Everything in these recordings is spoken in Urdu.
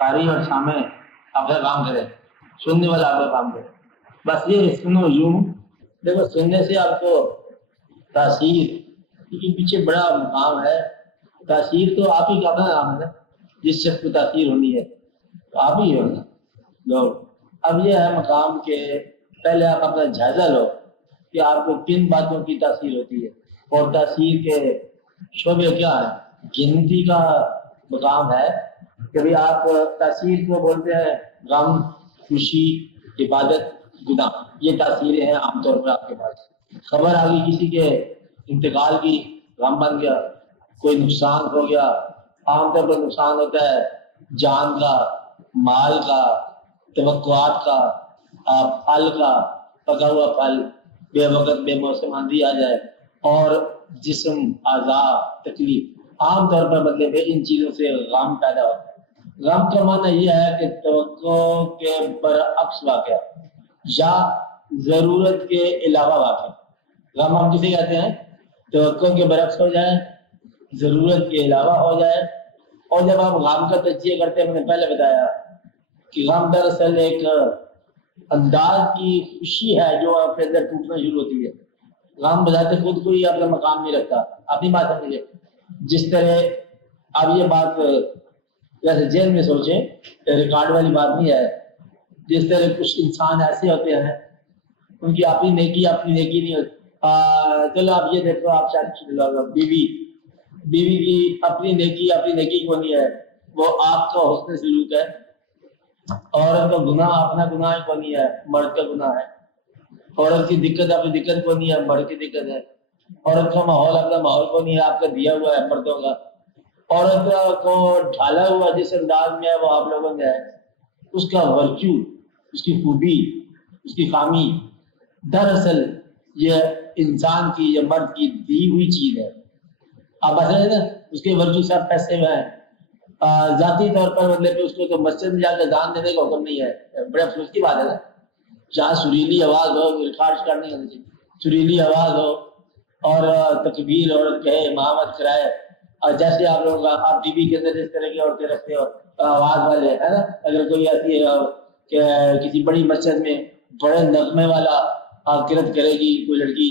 قاری اور سامع اپنا کام کرے، سننے والا اپنا کام کرے. بس یہ سنو یوں. دیکھو سننے سے آپ کو تاثیر کے پیچھے بڑا مقام ہے. تاثیر تو آپ ہی کا اپنا نام ہے نا، جس شخص کو تاثیر ہونی ہے تو آپ ہی ہونا لوگ. اب یہ ہے مقام کہ پہلے آپ اپنا جائزہ لو کہ آپ کو کن باتوں کی تاثیر ہوتی ہے اور تاثیر کے شعبے کیا ہے. گنتی کا مقام ہے کہ بھی آپ تاثیر کو بولتے ہیں غم، خوشی، عبادت، گناہ. یہ تاثیریں ہیں عام طور پر آپ کے پاس. خبر آ گئی کسی کے انتقال کی، غم بن گیا. کوئی نقصان ہو گیا، عام طور پر نقصان ہوتا ہے جان کا، مال کا، توقعات کا، پھل کا، پکا ہوا پھل، بے وقت بے موسم آندھی آ جائے، اور جسم، اعضاء، تکلیف. عام طور پر مطلب ان چیزوں سے غم پیدا ہوتا ہے. غم کا معنی یہ ہے کہ توقع کے برعکس واقعہ یا ضرورت کے علاوہ واقع. غم ہم کسے کہتے ہیں؟ توقع کے برعکس ہو جائے، ضرورت کے علاوہ ہو جائے. اور جب آپ غم کا تجزیہ کرتے ہیں، میں نے پہلے بتایا کہ غم دراصل ایک انداز کی خوشی ہے جو آپ کے اندر ٹوٹنا شروع ہوتی ہے. غم بذات خود کوئی اپنا مقام نہیں رکھتا. اپنی بات سمجھے. جس طرح آپ یہ بات ویسے ذہن میں سوچیں، ریکارڈ والی بات نہیں ہے. جس طرح کچھ انسان ایسے ہوتے ہیں ان کی اپنی نیکی نہیں ہوتی. چلو آپ یہ دیکھو، آپ شاید بیوی کی اپنی نیکی کو نہیں ہے، وہ آپ کا حسن سلوک ہے. عورت کا گناہ اپنا گناہ کو نہیں ہے، مرد کا گناہ ہے. عورت کی دقت اپنی دقت کو نہیں ہے، مرد کی دقت ہے. عورت کا ماحول اپنا ماحول کو نہیں ہے، آپ کا دیا ہوا ہے مردوں کا. عورت کو ڈھالا ہوا جس انداز میں ہے وہ آپ لوگوں نے ہے. اس کا ورچو، اس کی خوبی، اس کی خامی دراصل یہ انسان کی یا مرد کی دی ہوئی چیز ہے. آپ بتا رہے نا، اس کے ورچو سب پیسے میں ہیں. ذاتی طور پر مطلب اس کو تو مسجد میں جا کے دان دینے کا حکم نہیں ہے. بڑے افسوس کی بات ہے نا. جہاں سریلی آواز ہو، ریکارڈ کرنے کا نہیں، سریلی آواز ہو اور تکبیر عورت کہے، امامت کرائے، اور جیسے آپ لوگ آپ ٹی وی کے اندر جس طرح کی عورتیں رکھتے ہو آواز والے ہے نا. اگر کوئی ایسی ہے کہ کسی بڑی مسجد میں بڑے نغمے والا قرات کرے گی کوئی لڑکی،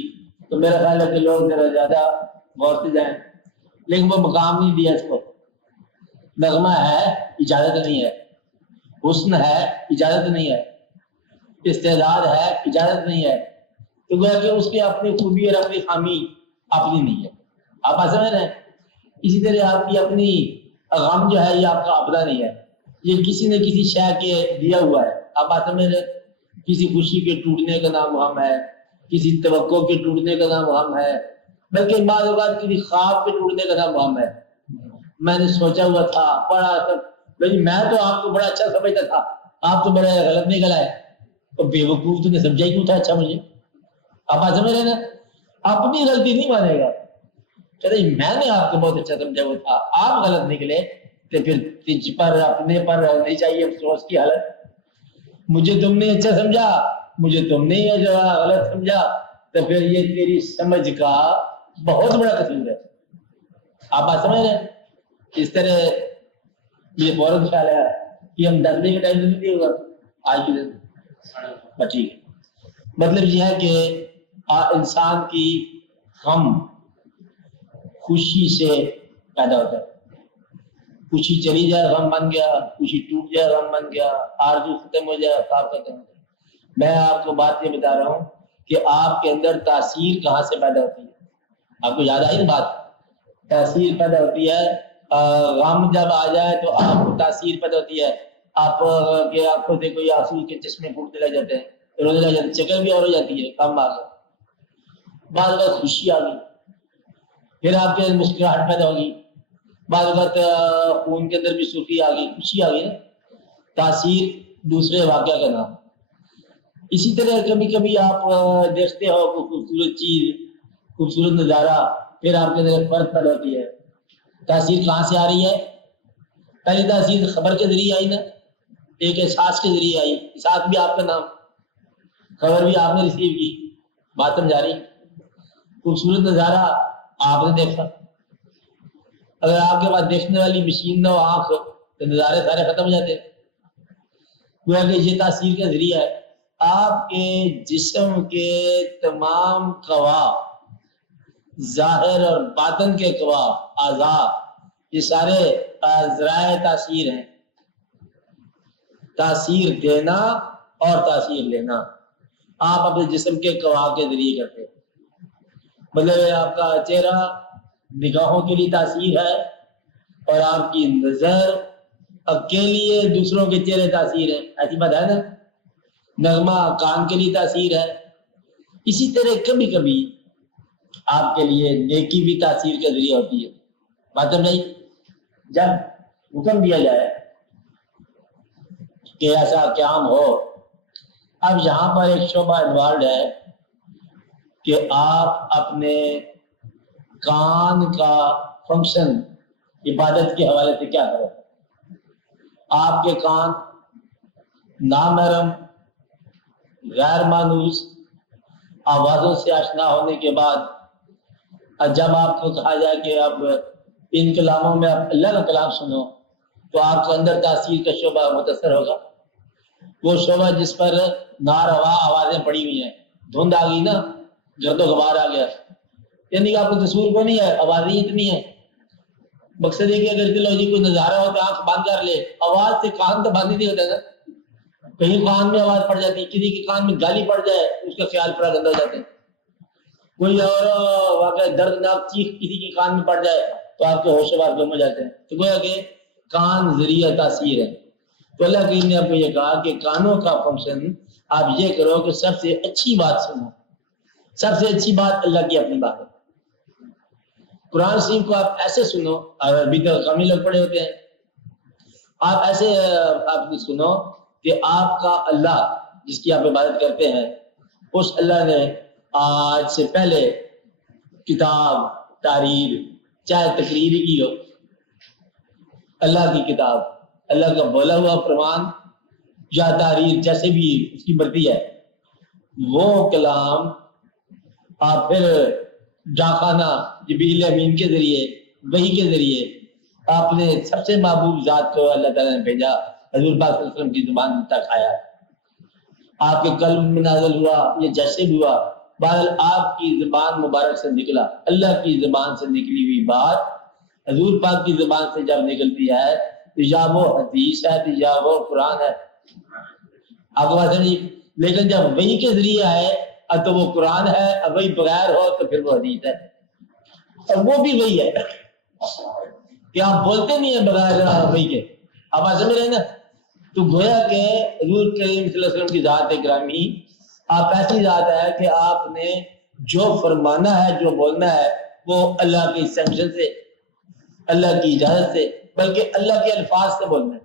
تو میرا خیال ہے کہ لوگ ذرا زیادہ غور سے جائیں. لیکن وہ مقام نہیں دیا اس کو. نغمہ ہے، اجازت نہیں ہے. حسن ہے، اجازت نہیں ہے. استعداد ہے، اجازت نہیں ہے. تو گویا کہ اس کی اپنی خوبی اور اپنی خامی اپنی نہیں ہے. آپ سمجھ رہے ہیں؟ اسی طرح آپ کی اپنی غم جو ہے یہ آپ کا اپنا نہیں ہے، یہ کسی نہ کسی شے کے دیا ہوا ہے. آپ سمجھ رہے ہیں؟ کسی خوشی کے ٹوٹنے کا نام غم ہے، کسی توقع کے ٹوٹنے کا نام غم ہے، بلکہ بعض اوقات کسی خواب کے ٹوٹنے کا نام غم ہے. میں نے سوچا ہوا تھا بڑا، میں تو آپ کو بڑا اچھا سمجھتا تھا، آپ تو بڑا غلط نکل آئے. تو بے وقوف تو نے سمجھا ہی کیوں تھا اچھا مجھے. آپ سمجھ رہے نا؟ اپنی غلطی نہیں مانے گا. چلے میں نے آپ کو بہت اچھا سمجھا ہوا تھا، آپ غلط نکلے تو پھر تجھ پر اپنے پر ہونی چاہیے افسوس کی حالت. مجھے تم نے اچھا سمجھا، مجھے تم نے جو غلط سمجھا، تو پھر یہ تیری سمجھ کا بہت بڑا قصور ہے. آپ بات سمجھ رہے ہیں؟ اس طرح یہ فوراً خیال ہے کہ ہم ڈرنے کے ٹائم نہیں ہوگا آج کے دن. ٹھیک ہے. مطلب یہ ہے کہ انسان کی غم خوشی سے پیدا ہوتا ہے. خوشی چلی جائے غم بن گیا، خوشی ٹوٹ جائے غم بن گیا، آرزو ختم ہو جائے خواب ختم ہو جائے. میں آپ کو بات یہ بتا رہا ہوں کہ آپ کے اندر تاثیر کہاں سے پیدا ہوتی ہے. آپ کو یاد آئی نا بات؟ تاثیر پیدا ہوتی ہے غم جب آ جائے تو آپ کو تاثیر پیدا ہوتی ہے. آپ کے آنکھوں سے کوئی آنسو کے چشمے پھوٹنے لگ جاتے ہیں، رونے لگ جاتے ہیں، شکل بھی اور ہو جاتی ہے. غم آ گیا، بعض اوقات خوشی آ گئی، پھر آپ کے مسکراہٹ پیدا ہوگی، بعض اوقات خون کے اندر بھی سرخی آ گئی، خوشی آ گئی نا. تاثیر دوسرے واقعہ کا نام. اسی طرح کبھی کبھی آپ دیکھتے ہو کوئی خوبصورت چیز، خوبصورت نظارہ، پھر آپ کے اندر فرق پیدا ہوتی ہے. تاثیر کہاں سے آ رہی ہے؟ پہلی تاثیر خبر کے ذریعے آئی نا، ایک احساس کے ذریعے آئی. احساس بھی آپ کا نام، خبر بھی آپ نے ریسیو کی. بات سمجھا رہی؟ خوبصورت نظارہ آپ نے دیکھا. اگر آپ کے پاس دیکھنے والی مشین نہ ہو، آنکھ ہو، تو نظارے سارے ختم ہو جاتے ہیں۔ گویا کہ یہ تاثیر کا ذریعہ ہے۔ آپ کے جسم کے تمام قوا، ظاہر اور باطن کے قوا، اعضاء، یہ سارے ذرائع تاثیر ہیں، تاثیر دینا اور تاثیر لینا آپ اپنے جسم کے قوا کے ذریعے کرتے ہیں۔ مطلب آپ کا چہرہ نگاہوں کے لیے تاثیر ہے، اور آپ کی نظر اب کے لیے دوسروں کے چہرے تاثیر ہے، ایسی بات ہے نا۔ نغمہ کان کے لیے تاثیر ہے۔ اسی طرح کبھی کبھی آپ کے لیے نیکی بھی تاثیر کا ذریعہ ہوتی ہے۔ بات نہیں، جب حکم دیا جائے کہ ایسا قیام ہو، اب یہاں پر ایک شعبہ انوالوڈ ہے کہ آپ اپنے کان کا فنکشن عبادت کے حوالے سے کیا کریں۔ آپ کے کان نامحرم، غیر مانوس آوازوں سے آشنا ہونے کے بعد جب آپ کو کہا جائے کہ اب ان کلاموں میں آپ اللہ کا کلام سنو، تو آپ کے اندر تاثیر کا شعبہ متاثر ہوگا۔ وہ شعبہ جس پر ناروا آوازیں پڑی ہوئی ہیں، دھند آ گئی نا، گرد و غبار آ گیا، یعنی کہ آپ کو تصور کو نہیں ہے، آوازیں اتنی ہیں۔ مقصد ہے کہ اگر چلو جی کوئی نظارہ ہو تو آنکھ بند کر لے، آواز سے کان تو بند نہیں ہوتا نا، کہیں کان میں آواز پڑ جاتی ہے، کسی کے کان میں گالی پڑ جائے اس کا خیال پورا گندا ہو جاتا ہے، کوئی اور واقعہ دردناک چیخ کسی کے کان میں پڑ جائے تو آپ کے ہوش و حواس گم ہو جاتے ہیں۔ تو گویا کہ کان ذریعہ تاثیر ہے۔ تو اللہ کریم نے آپ کو یہ کہا کہ کانوں کا فنکشن آپ یہ کرو کہ سب سے اچھی بات سنو۔ سب سے اچھی بات اللہ کی اپنی بات ہے۔ قرآن شریف کو آپ ایسے سنو، ابھی تک کم ہی لوگ پڑے ہوتے ہیں، آپ ایسے آپ سنو کہ آپ کا اللہ جس کی آپ عبادت کرتے ہیں، اس اللہ نے آج سے پہلے کتاب، تحریر، چاہے تقریر کی ہو، اللہ کی کتاب، اللہ کا بولا ہوا فرمان یا تحریر جیسے بھی اس کی مرضی ہے، وہ کلام آپ پھر ڈاکخانہ جبریل امین کے ذریعے، وحی کے ذریعے آپ نے سب سے محبوب ذات کو اللہ تعالیٰ نے بھیجا، حضور پاک صلی اللہ علیہ وسلم کی زبان تک آیا، آپ کے قلب میں نازل ہوا، یہ جیسے بھی ہوا، بہرحال آپ کی زبان مبارک سے نکلا، اللہ کی زبان سے نکلی ہوئی بات حضور پاک کی زبان سے جب نکلتی ہے تو یا وہ حدیث ہے تو یا وہ قرآن ہے، آپ کو بات نہیں۔ لیکن جب وحی کے ذریعے آئے اب تو وہ قرآن ہے، اب وہی بغیر ہو تو پھر وہ حدیث ہے، اور وہ بھی وہی ہے کہ آپ بولتے نہیں ہیں بغیر وحی کے، آپ سمجھ رہے ہیں نا۔ تو گویا کہ حضور کریم صلی اللہ علیہ وسلم کی ذات گرامی آپ ایسی ذات ہے کہ آپ نے جو فرمانا ہے، جو بولنا ہے، وہ اللہ کی سینکشن سے، اللہ کی اجازت سے، بلکہ اللہ کے الفاظ سے بولنا ہے۔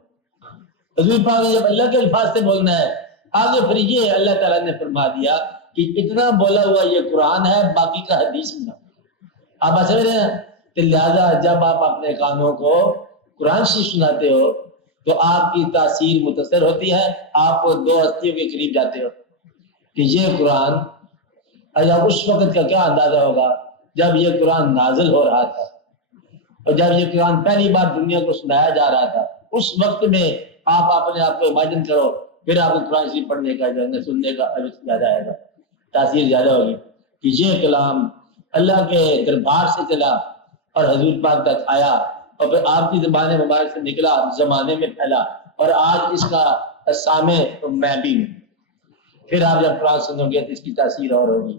حضور پاک نے جب اللہ کے الفاظ سے بولنا ہے، آگے پھر یہ اللہ تعالیٰ نے فرما دیا کہ اتنا بولا ہوا یہ قرآن ہے، باقی کا حدیث میں آپ سمجھ رہے ہیں۔ تو لہٰذا جب آپ اپنے کانوں کو قرآن سے سناتے ہو تو آپ کی تاثیر متاثر ہوتی ہے، آپ کو دو ہستیوں کے قریب جاتے ہو کہ یہ قرآن، اب اس وقت کا کیا اندازہ ہوگا جب یہ قرآن نازل ہو رہا تھا اور جب یہ قرآن پہلی بار دنیا کو سنایا جا رہا تھا، اس وقت میں آپ اپنے آپ کو امیجن کرو، پھر آپ کو قرآن شریف پڑھنے کا جو ہے سننے کا عرض زیادہ آئے گا، تاثیر زیادہ ہوگی کہ یہ کلام اللہ کے دربار سے چلا اور حضور پاک تک آیا، اور پھر آپ کی زبان مبارک سے نکلا، زمانے میں پھیلا، اور آج اس کا سامع میں بھی ہوں۔ پھر آپ جب قرآن سنو گے تو اس کی تاثیر اور ہوگی۔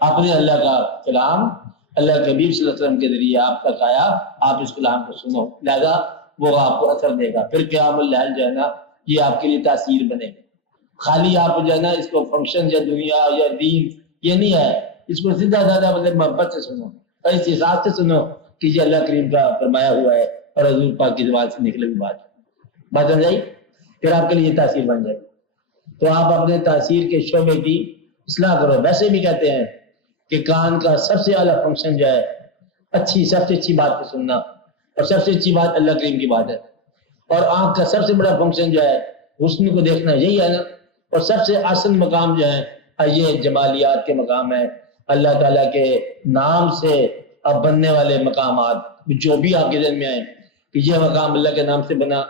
اپنے اللہ کا کلام اللہ کے حبیب صلی اللہ علیہ وسلم کے ذریعے آپ تک آیا، آپ اس کلام کو سنو، لہذا وہ آپ کو اثر دے گا۔ پھر قیام اللیل جو ہے نا یہ آپ کے لیے تاثیر بنے گا۔ خالی آپ جو ہے نا اس کو فنکشن یا دنیا یا دین یہ نہیں ہے، اس کو سیدھا سادہ مطلب محبت سے سنو اور اس حساب سے سنو کہ یہ اللہ کریم کا فرمایا ہوا ہے اور حضور پاک کی زبان سے نکلے ہوئی بات سمجھ آئی، پھر آپ کے لیے تاثیر بن جائے۔ تو آپ اپنے تاثیر کے شعبے کی اصلاح کرو۔ ویسے بھی کہتے ہیں کہ کان کا سب سے اعلیٰ فنکشن جو ہے سب سے اچھی بات کو سننا، اور سب سے اچھی بات اللہ کریم کی بات ہے، اور آنکھ کا سب سے بڑا فنکشن جو ہے حسن کو دیکھنا، یہی ہے نا، اور سب سے آسن مقام جو ہے یہ جمالیات کے مقام ہے، اللہ تعالیٰ کے نام سے اب بننے والے مقامات جو بھی آپ کے ذہن میں آئے کہ یہ مقام اللہ کے نام سے بنا،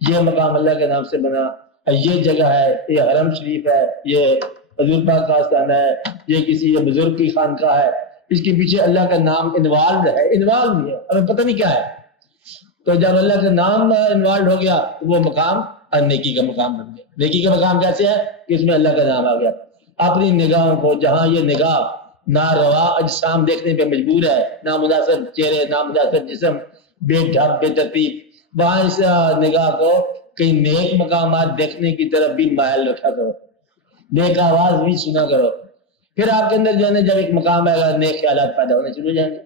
یہ مقام اللہ کے نام سے بنا، یہ جگہ ہے، یہ حرم شریف ہے، یہ حضور پاک کا آستانہ ہے، یہ کسی بزرگ کی خانقاہ ہے، اس کے پیچھے اللہ کا نام انوالوڈ ہے، انوالو ہے، ہمیں پتہ نہیں کیا ہے۔ تو جب اللہ کا نام انوالوڈ ہو گیا تو وہ مقام نیکی کا مقام بن گیا۔ نیکی کا مقام کیسے ہے کہ اس میں اللہ کا نام آ گیا۔ اپنی نگاہوں کو جہاں یہ نگاہ ناروا اجسام دیکھنے پہ مجبور ہے، نامناسب چہرے، نامناسب جسم، بے ڈھب، بے ترتیب، وہاں اس نگاہ کو کئی نیک مقامات دیکھنے کی طرف بھی مائل رکھا کرو، نیک آواز بھی سنا کرو۔ پھر آپ کے اندر جو ہے جب ایک مقام آئے گا نیک خیالات پیدا ہونے شروع ہو جائیں گے،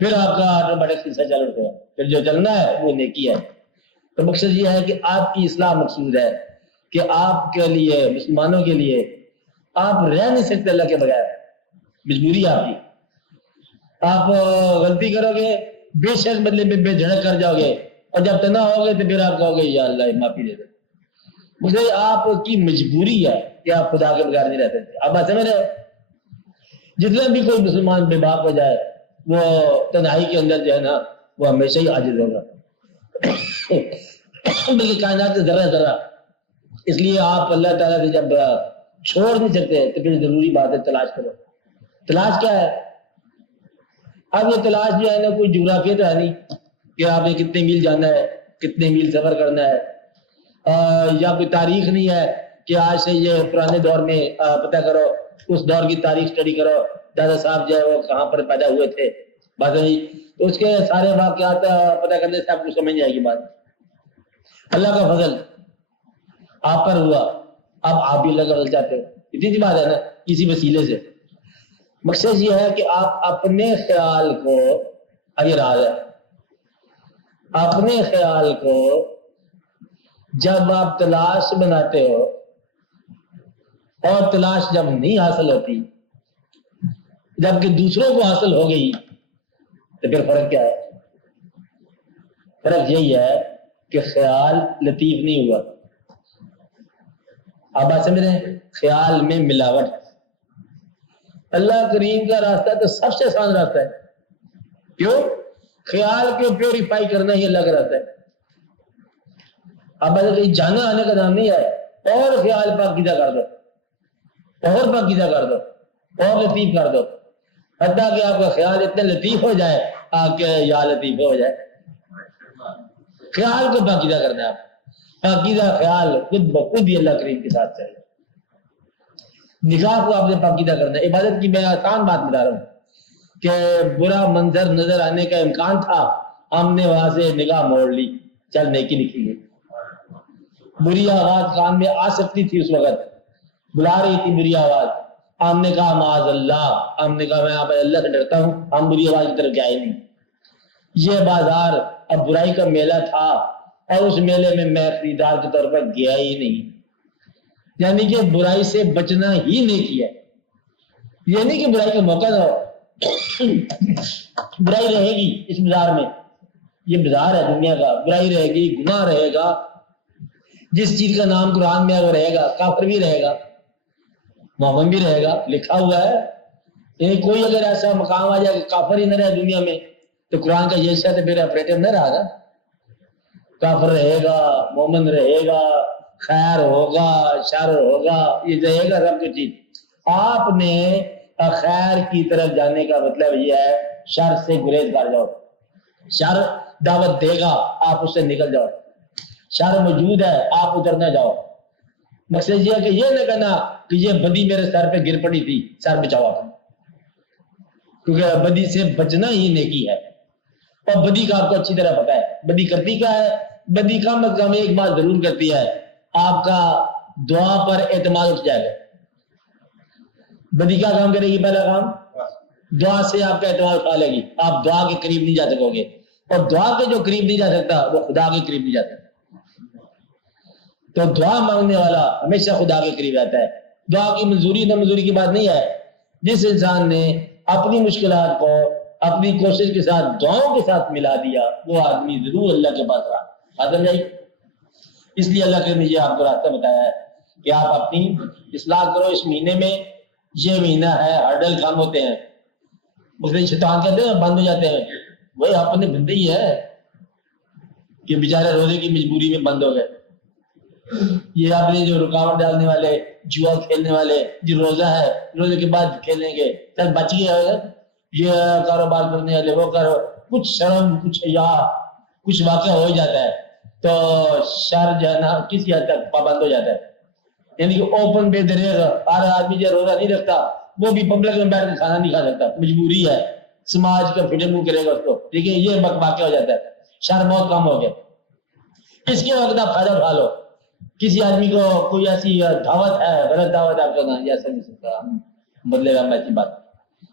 پھر آپ کا آٹومیٹک سلسلہ چل اٹھے گا، پھر جو چلنا ہے وہ نیکی ہے۔ تو مقصد یہ ہے کہ آپ کی اصلاح مقصود ہے کہ آپ کے لیے، مسلمانوں کے لیے، آپ رہ نہیں سکتے اللہ کے بغیر، مجبوری آپ کی۔ آپ غلطی کرو گے بے شک بدلے میں بے جھڑک کر جاؤ گے، اور جب تنہا ہوگے تو پھر آپ کہو گے یا اللہ معافی دے دے۔ مجھے آپ کی مجبوری ہے کہ آپ خدا کے بغیر نہیں رہ سکتے۔ آپ بات سمجھ رہے ہو؟ جتنا بھی کوئی مسلمان بے باک ہو جائے وہ تنہائی کے اندر جو ہے نا وہ ہمیشہ ہی عاجز ہوگا، بلکہ کائنات سے ذرہ ذرہ۔ اس لیے آپ اللہ تعالیٰ سے جب چھوڑ نہیں سکتے تو پھر ضروری بات ہے تلاش کرو۔ تلاش کیا ہے؟ اب یہ تلاش جو ہے نا کوئی جغرافیہ تو ہے نہیں کہ آپ نے کتنے میل جانا ہے، کتنے میل سفر کرنا ہے، یا کوئی تاریخ نہیں ہے کہ آج سے یہ پرانے دور میں پتہ کرو، اس دور کی تاریخ اسٹڈی کرو، دادا صاحب جو ہے وہ کہاں پر پیدا ہوئے تھے، بات نہیں۔ تو اس کے سارے واقعات پتہ کرنے سے آپ کو سمجھ جائے گی بات۔ اللہ کا فضل آپ پر ہوا، اب آپ بھی اللہ کا فضل چاہتے ہو، اتنی سی بات ہے نا، کسی وسیلے سے۔ مقصد یہ ہے کہ آپ اپنے خیال کو، ابھی راز ہے، اپنے خیال کو جب آپ تلاش بناتے ہو اور تلاش جب نہیں حاصل ہوتی جبکہ دوسروں کو حاصل ہو گئی تو پھر فرق کیا ہے؟ فرق یہی ہے کہ خیال لطیف نہیں ہوا۔ آپ بات سمجھ رہے ہیں؟ خیال میں ملاوٹ ہے۔ اللہ کریم کا راستہ تو سب سے آسان راستہ ہے۔ کیوں؟ خیال کو پیوریفائی کرنا ہی اللہ کا راستہ ہے۔ اب کہیں جانا آنے کا نام نہیں ہے، اور خیال پاکیزہ کر دو، اور پاکیزہ کر دو، اور لطیف کر دو، حتیٰ کہ آپ کا خیال اتنا لطیف ہو جائے آپ کے یا لطیف ہو جائے۔ خیال کو پاکیزہ کرنا ہے آپ، پاکیزہ خیال خود بخود ہی اللہ کریم کے ساتھ چاہیے۔ نگاہ کو آپ نے پاکیزہ کرنا ہے۔ عبادت کی میں آسان بات بتا رہا ہوں کہ برا منظر نظر آنے کا امکان تھا، ہم نے وہاں سے نگاہ موڑ لی، چل نیکی نکلی گئی۔ بری آواز کان میں آ سکتی تھی، اس وقت بلا رہی تھی بری آواز، ہم نے کہا معاذ اللہ، ہم نے کہا میں آپ اللہ سے ڈرتا ہوں، ہم بری آواز کی طرف گئے نہیں۔ یہ بازار اب برائی کا میلہ تھا اور اس میلے میں میں خریدار کے طور پر گیا ہی نہیں، یعنی کہ برائی سے بچنا ہی نیکی ہے۔ یہ نہیں کہ برائی کا موقع نہ ہو، برائی رہے گی اس بازار میں، یہ بازار ہے دنیا کا، برائی رہے گی، گناہ رہے گا، جس چیز کا نام قرآن میں ہے وہ رہے گا، کافر بھی رہے گا، مومن بھی رہے گا، لکھا ہوا ہے۔ یعنی کوئی اگر ایسا مقام آ جائے کہ کافر ہی نہ رہے دنیا میں تو قرآن کا یہ شرط پھر آپریٹر نہ رہا گا، کافر رہے گا، مومن رہے گا، خیر ہوگا، شر ہوگا، یہ رہے گا سب کچھ چیز۔ آپ نے خیر کی طرف جانے کا مطلب یہ ہے شر سے گریز کر جاؤ۔ شر دعوت دے گا، آپ اس سے نکل جاؤ۔ شر موجود ہے، آپ ادھر نہ جاؤ۔ مقصد یہ ہے کہ یہ نہ کہنا کہ یہ بدی میرے سر پہ گر پڑی تھی، سر بچاؤ آپ، کیونکہ بدی سے بچنا ہی نیکی ہے۔ اور بدی کا آپ کو اچھی طرح پتا ہے، بدی کرتی کیا ہے؟ بدی کم از کم ایک بات ضرور کرتی ہے، آپ کا دعا پر اعتماد اٹھ جائے گا۔ بدی کیا کام کرے گی؟ پہلا کام دعا سے آپ کا اعتماد اٹھا لے گی، آپ دعا کے قریب نہیں جا سکو گے، اور دعا کے جو قریب نہیں جا سکتا وہ خدا کے قریب نہیں جاتا۔ تو دعا مانگنے والا ہمیشہ خدا کے قریب رہتا ہے۔ دعا کی منظوری نہ منظوری کی بات نہیں ہے، جس انسان نے اپنی مشکلات کو اپنی کوشش کے ساتھ دعاؤں کے ساتھ ملا دیا وہ آدمی ضرور اللہ کے پاس رہا۔ آدم جائی، اس لیے اللہ نے مجھے آپ کو راستہ بتایا ہے کہ آپ اپنی اصلاح کرو۔ اس مہینے میں، یہ مہینہ ہے ہرڈل کام ہوتے ہیں، اس میں شیطان کہتے ہیں بند ہو جاتے ہیں، وہی اپنے بندے ہی ہے کہ بیچارے روزے کی مجبوری میں بند ہو گئے. یہ آپ نے جو رکاوٹ ڈالنے والے, جوا کھیلنے والے, جو روزہ ہے روزے کے بعد کھیلیں گے, چل بچ گیا ہوگا. یہ کاروبار کرنے والے وہ کرو, کچھ شرم کچھ حیا کچھ واقعہ ہو جاتا ہے تو شر جو ہے نا کسی حد تک پابند ہو جاتا ہے. یعنی کہ اوپن بے دریغ ہر آدمی جو روزہ نہیں رکھتا وہ بھی پبلک میں بیٹھ کے کھانا نہیں کھا سکتا, مجبوری ہے, سماج کا فٹے منہ کرے گا اس کو. دیکھیے یہ واقعہ ہو جاتا ہے, شر بہت کم ہو گیا. اس کے وقت آپ فائدہ اٹھا لو. کسی آدمی کو کوئی ایسی دعوت ہے, غلط دعوت آپ کرنا, یہ ایسا نہیں سکتا بدلے گا میں ایسی بات.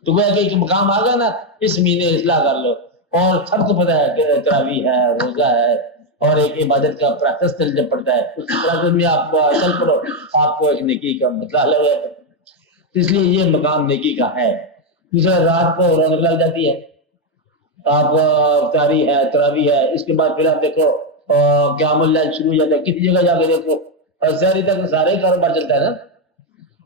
تو گویا کہ ایک مقام آ گیا نا, اس مہینے اصلاح کر لو. اور سب کو پتا ہے کہ تراویح ہے, روزہ ہے, اور ایک عبادت کا پریکٹس چل جب پڑتا ہے, اس پریکٹس میں آپ چل پڑو, آپ کو ایک نیکی کا مسئلہ حل ہو جاتا ہے. اس لیے یہ مقام نیکی کا ہے. دوسرا رات کو رونق لگ جاتی ہے, آپ افطاری ہے, تراویح ہے, اس کے بعد پھر آپ دیکھو قیام اللیل شروع ہو جاتا ہے. کسی جگہ جا کے دیکھو سحری تک سارے ہی کاروبار چلتا ہے نا,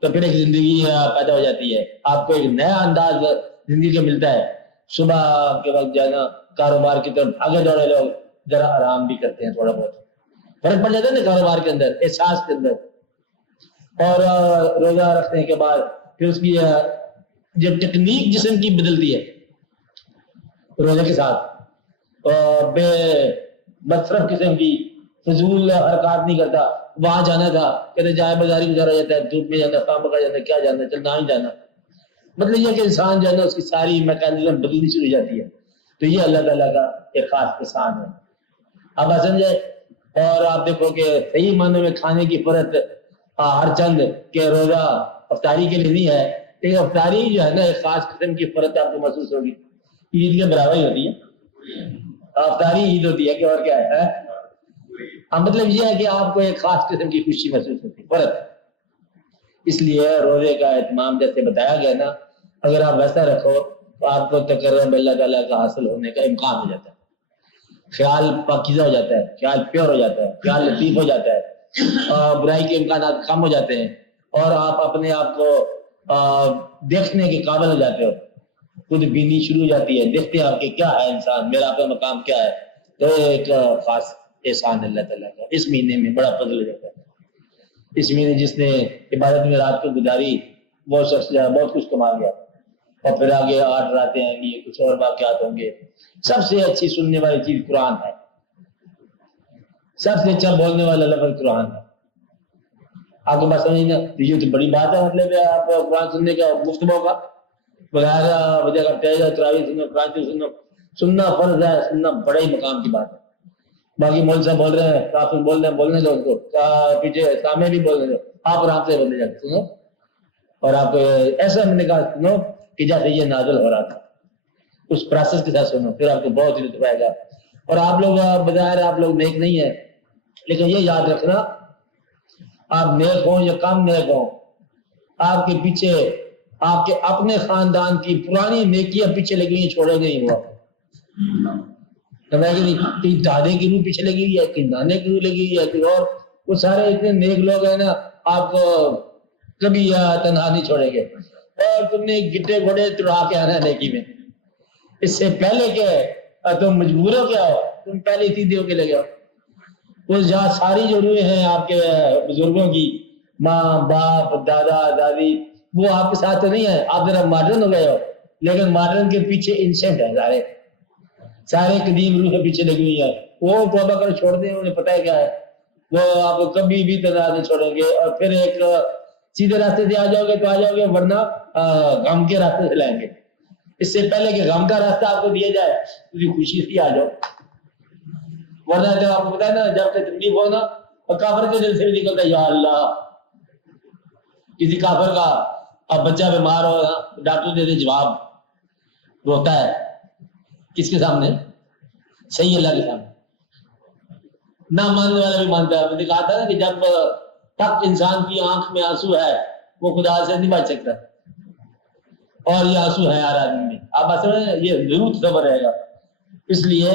تو پھر ایک زندگی پیدا ہو جاتی ہے. آپ کو ایک نیا انداز زندگی کا ملتا ہے. صبح کے وقت جو ہے نا کاروبار کی طرف آگے دوڑے لوگ ذرا آرام بھی کرتے ہیں, تھوڑا بہت فرق پڑ جاتا ہے نا کاروبار کے اندر, احساس کے اندر. اور روزہ رکھنے کے بعد پھر اس کی جب ٹیکنیک جسم کی بدلتی ہے روزے کے ساتھ, بے مصرف قسم کی فضول حرکات نہیں کرتا. وہاں جانا تھا کہتے جائے بازاری گزارا جاتا ہے, دھوپ میں جانا, کام کا جانا, کیا جانا, چلنا ہی جانا. مطلب یہ کہ انسان جو ہے نا اس کی ساری میکانزم بدلنی شروع ہو جاتی ہے. تو یہ اللہ تعالیٰ کا ایک خاص احسان ہے. اب آپ سمجھے. اور آپ دیکھو کہ صحیح معنوں میں کھانے کی فرت ہر چند کہ روزہ افطاری کے لیے نہیں ہے, لیکن افطاری جو ہے نا ایک خاص قسم کی فرت آپ کو محسوس ہوگی. عید کے برابر ہی ہوتی ہے افطاری, عید ہوتی ہے کہ اور کیا ہے. مطلب یہ ہے کہ آپ کو ایک خاص قسم کی خوشی محسوس ہوتی ہے, فرق. اس لیے روزے کا اہتمام جیسے بتایا گیا نا, اگر آپ ویسا رکھو تو آپ کو تقرب اللہ تعالیٰ کا حاصل ہونے کا امکان ہو جاتا ہے. خیال پاکیزہ ہو جاتا ہے, خیال پیور ہو جاتا ہے, خیال لطیف ہو جاتا ہے, برائی کے امکانات کم ہو جاتے ہیں, اور آپ اپنے آپ کو دیکھنے کے قابل ہو جاتے ہو. خود بینی شروع ہو جاتی ہے, دیکھتے ہیں آپ کے کیا ہے انسان, میرا آپ کا مقام کیا ہے. تو ایک خاص احسان اللہ تعالیٰ کا اس مہینے میں بڑا فضل ہو جاتا ہے. اس مہینے جس نے عبادت میں رات کو گزاری وہ شخص بہت کچھ کما گیا. اور پھر آگے 8 راتیں آئیں گی, کچھ اور واقعات ہوں گے. سب سے اچھی سننے والی چیز قرآن ہے, سب سے اچھا بولنے والا لفظ قرآن ہے. آپ کو بات سمجھ نا, یہ تو بڑی بات ہے. مطلب آپ قرآن سننے کا مفت موقع بغیر وجہ کا تیز ہے, تراویح سنو, قرآن سنو, سننا فرض ہے, سننا بڑا ہی مقام کی بات ہے. باقی مول صاحب بول رہے ہیں, کافی بول رہے ہیں, بولنے دو ان کو, پیچھے سامنے بھی بولنے دو, آپ آرام سے بولنے جاتے سنو. اور آپ ایسا میں نے کہا سنو کہ جیسے یہ نازل ہو رہا تھا, اس پروسیس کے ساتھ سنو, پھر آپ کو بہت ہی لطف آئے گا. اور آپ لوگ بظاہر آپ لوگ نیک نہیں ہیں, لیکن یہ یاد رکھنا آپ نیک ہوں یا کم نیک ہوں, آپ کے پیچھے آپ کے اپنے خاندان کی پرانی نیکیاں پیچھے لگی ہیں, چھوڑے نہیں ہوا. کہیں دادے کی روح پیچھے لگی ہوئی ہے, کہیں نانے کی روح لگی ہوئی ہے, کوئی اور, وہ سارے اتنے نیک لوگ ہیں نا, آپ کو کبھی تنہا نہیں چھوڑیں گے. اور تم نے گٹے گھوڑے چڑھا کے آنا ہے نیکی میں, اس سے پہلے کہ تم مجبور ہو کیا ہو, تم پہلے سیدھے ہو کے لگے ہو. وہ جہاں ساری جو روحیں ہیں آپ کے بزرگوں کی, ماں باپ دادا دادی, وہ آپ کے ساتھ تو نہیں ہے. آپ ذرا ماڈرن ہو گئے ہو, لیکن ماڈرن کے پیچھے انسینٹ ہے, سارے قدیم روح پیچھے لگی ہوئی ہے. وہ توبہ کر چھوڑ دیں, انہیں پتہ ہے کیا ہے, وہ آپ کو کبھی بھی تنہا نہیں چھوڑیں گے. اور پھر ایک سیدھے راستے سے آ جاؤ گے تو آ جاؤ گے, ورنہ غم کے راستے سے لائیں گے. اس سے پہلے کہ غم کا راستہ آپ کو دیا جائے تو خوشی سے آ جاؤ. ورنہ جب آپ کو پتا ہے نا, جب سے تکلیف ہو نا, اور کافر کے دل سے بھی نکلتا ہے یا اللہ. کسی کافر کا بچہ بیمار ہو, ڈاکٹر دے دے جواب, روتا ہے کس کے سامنے, صحیح اللہ کے سامنے. نہ ماننے والا بھی مانتا ہے. میں نے کہا تھا نا کہ جب تک انسان کی آنکھ میں آنسو ہے وہ خدا سے نہیں بچ سکتا, اور یہ آنسو ہے ہر آدمی میں. آپ اصل میں یہ ضرور تصور رہے گا. اس لیے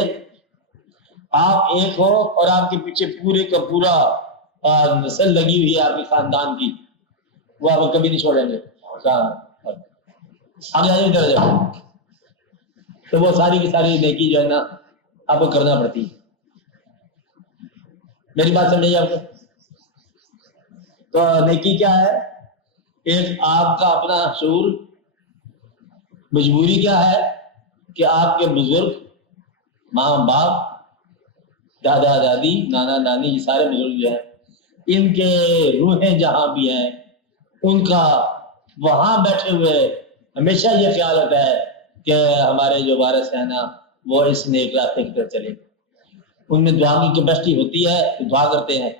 آپ ایک ہو اور آپ کے پیچھے پورے کا پورا نسل لگی ہوئی ہے آپ کے خاندان کی, وہ آپ کبھی نہیں چھوڑیں گے. آگے آگے ادھر جاؤ, تو وہ ساری کی ساری نیکی جو ہے نا آپ کو کرنا پڑتی ہے. میری بات سمجھ آپ کو؟ تو نیکی کیا ہے؟ ایک آپ کا اپنا شعور، مجبوری کیا ہے کہ آپ کے بزرگ، ماں باپ، دادا دادی، نانا نانی، یہ سارے بزرگ جو ہیں، ان کے روحیں جہاں بھی ہیں ان کا وہاں بیٹھے ہوئے ہمیشہ یہ خیال ہوتا ہے کہ ہمارے جو وارث ہیں نا وہ اس نیک راستے کی طرف چلے. ان میں دعا کی کیپیسٹی ہوتی ہے تو دعا کرتے ہیں،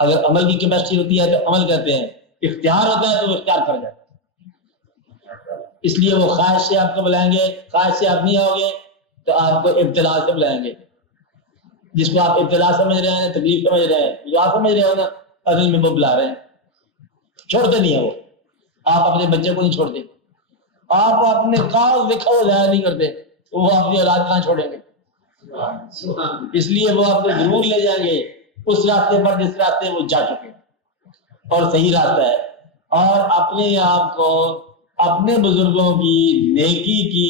اگر عمل کی کیپیسٹی ہوتی ہے تو عمل کرتے ہیں، اختیار ہوتا ہے تو وہ اختیار کر جاتے ہیں. اس لیے وہ خواہش سے آپ کو بلائیں گے، خواہش سے آپ نہیں آؤ گے تو آپ کو ابتلا سے بلائیں گے. جس کو آپ ابتلا سمجھ رہے ہیں، تکلیف سمجھ رہے ہیں، دعا سمجھ رہے ہو نا، اصل میں وہ بلا رہے ہیں. چھوڑتے نہیں ہیں وہ. آپ اپنے بچے کو نہیں چھوڑتے، آپ اپنے کاغذ لکھا ہوا ضائع نہیں کرتے، تو وہ اپنی اولاد کہاں چھوڑیں گے؟ اس لیے وہ آپ کو ضرور لے جائیں گے اس راستے پر جس راستے وہ جا چکے اور صحیح راستہ ہے. اور اپنے آپ کو اپنے بزرگوں کی نیکی کی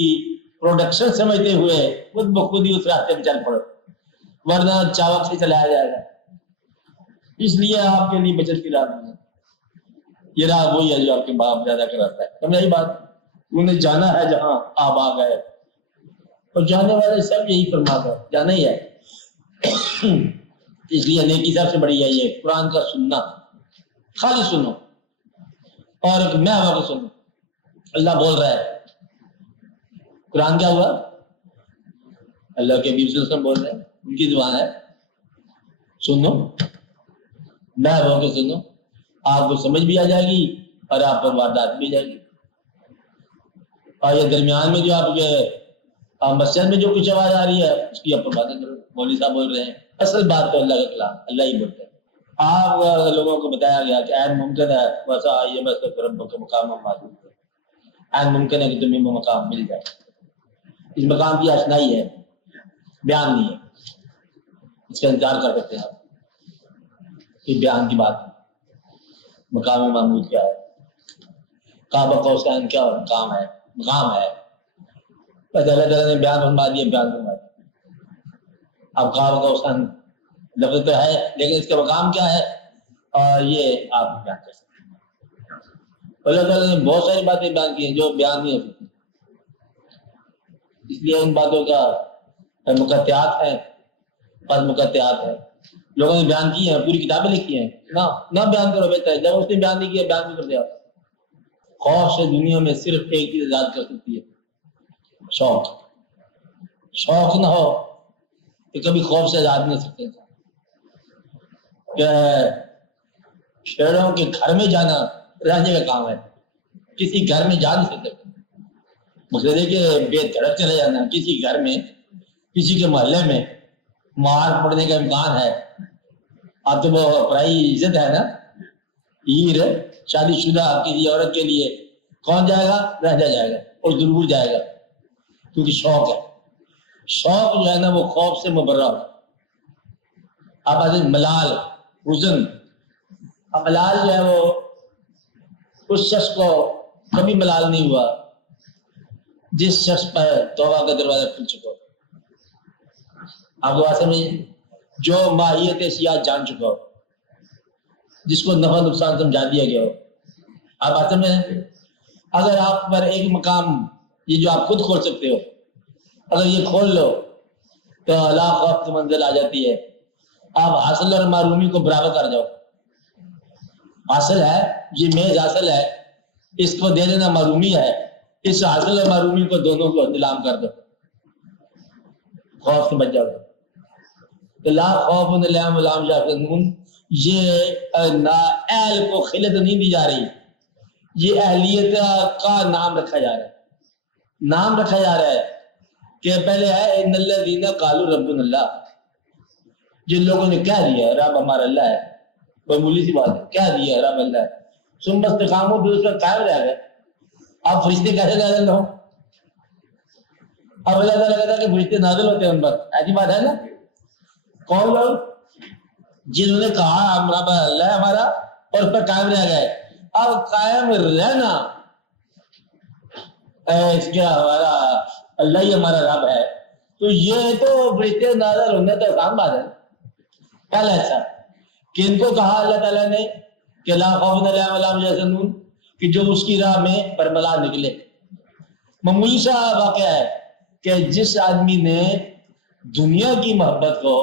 پروڈکشن سمجھتے ہوئے خود بخود ہی اس راستے پہ چل پڑو، ورنہ چاوک سے چلایا جائے گا. اس لیے آپ کے لیے بچت کی راہ نہیں ہے. یہ راہ وہی ہے جو آپ کے باپ زیادہ کراتا ہے. سمجھ بات؟ انہیں جانا ہے جہاں آپ آ گئے، اور جانے والے سب یہی فرماتا ہے، جانا ہی ہے. اس لیے نیکی سب سے بڑی ہے یہ قرآن کا سننا، خالی سنو اور ایک میں ہوا کو سنو. اللہ بول رہا ہے، قرآن کیا ہوا؟ اللہ کے حبیب صلی اللہ علیہ وسلم بول رہے ہیں، ان کی زبان ہے. سنو، میں ہوا کے سنو، آپ کو سمجھ بھی آ جائے گی اور آپ پر واردات بھی جائے گی. اور یہ درمیان میں جو آپ کے مسجد میں جو کچھ آواز آ رہی ہے اس کی آپ پر باتیں کرو. مولوی صاحب بول رہے ہیں، اصل بات تو اللہ کا کلام، اللہ ہی بولتے ہیں. آپ لوگوں کو بتایا گیا کہ عین ممکن ہے ویسا آئیے بس رب کا مقام ہم معلوم ہے، عین ممکن ہے کہ تمہیں وہ مقام مل جائے. اس مقام کی آشنائی ہے، بیان نہیں ہے. اس کا انکار کر سکتے ہیں آپ کہ بیان کی بات ہے. مقام محمود کیا ہے؟ قاب قوسین کیا مقام ہے؟ مقام ہے. بس اللہ تعالیٰ نے بیان فرما دیا، بیان فرما دیا. اب قاب قوسین لفظ تو ہے لیکن اس کا مقام کیا ہے اور یہ آپ بیان کر سکتے ہیں. اللہ تعالیٰ نے بہت ساری باتیں بیان کی ہیں جو بیان نہیں ہو سکتی. اس لیے ان باتوں کا مقطعات ہیں، بعض مقطعات ہیں. لوگوں نے بیان کی ہیں، پوری کتابیں لکھی ہیں. نہ بیان کرو بہتر ہے. جب اس نے بیان نہیں کیا بیان بھی کر دیا. خوف سے دنیا میں صرف ایک چیز آزاد کر سکتی ہے، شوق. شوق نہ ہو کہ کبھی خوف سے آزاد نہیں سکتے. کہ شیروں کے گھر میں جانا رہنے کا کام ہے، کسی گھر میں جا نہیں سکتے. مقصد ہے کہ بے دھڑک چلے جانا کسی گھر میں، کسی کے محلے میں مار پڑنے کا امکان ہے. اب تو وہ پرائی عزت ہے نا، ہیر شادی شدہ کسی عورت کے لیے کون جائے گا؟ رہتا جائے گا اور ضرور جائے گا، کیونکہ شوق ہے. شوق جو ہے نا وہ خوف سے مبرہ ہو. اب ملال حزن، ملال جو ہے وہ اس شخص کو کبھی ملال نہیں ہوا جس شخص پر توبہ کا دروازہ کھل چکا ہو. آپ کو میں جو ماہیت سیاحت جان چکا ہو، جس کو نفع نقصان سمجھا دیا گیا ہو. آپ آتے میں اگر آپ پر ایک مقام یہ جو آپ خود کھول سکتے ہو، اگر یہ کھول لو تو لاکھ وقت منزل آ جاتی ہے. آپ حاصل اور معرومی کو برابر کر جاؤ. حاصل ہے، یہ میز حاصل ہے، اس کو دے دینا معرومی ہے. اس حاصل اور معرومی کو دونوں کو نیلام کر دو، خوف سے بچ جاؤ. تو لا خوف علیہم ولا هم يحزنون، یہ نااہل کو خلت نہیں دی جا رہی، یہ اہلیت کا نام رکھا جا رہا ہے. نام رکھا جا رہا ہے کہ پہلے ہے ان الذین قالوا ربنا اللہ، جن لوگوں نے کہہ دیا رب ہمارا اللہ ہے. کوئی مولی سی بات ہے، کہہ دیا رب اللہ ہے، ثم استقاموا، پھر اس پر قائم رہ گئے. اب فرشتے کیسے نازل ہوں؟ اب اللہ تعالیٰ کہتا ہے کہ فرشتے نازل ہوتے ہیں ان پر، ایسی بات ہے نا. کون لوگ؟ جنہوں نے کہا رب اللہ ہے ہمارا اور اس پر قائم رہ گئے. اب قائم رہنا اس کے ہمارا اللہ ہی ہمارا رب ہے، تو یہ تو فرشتے نازل ہونے تو آسان بات ہے. پہلا ایسا کہ ان کو کہا اللہ تعالیٰ نے کہ لا خوف علیہم ولا هم یحزنون، کہ جو اس کی راہ میں برملا نکلے۔ معمولی سا واقعہ ہے کہ جس آدمی نے دنیا کی محبت کو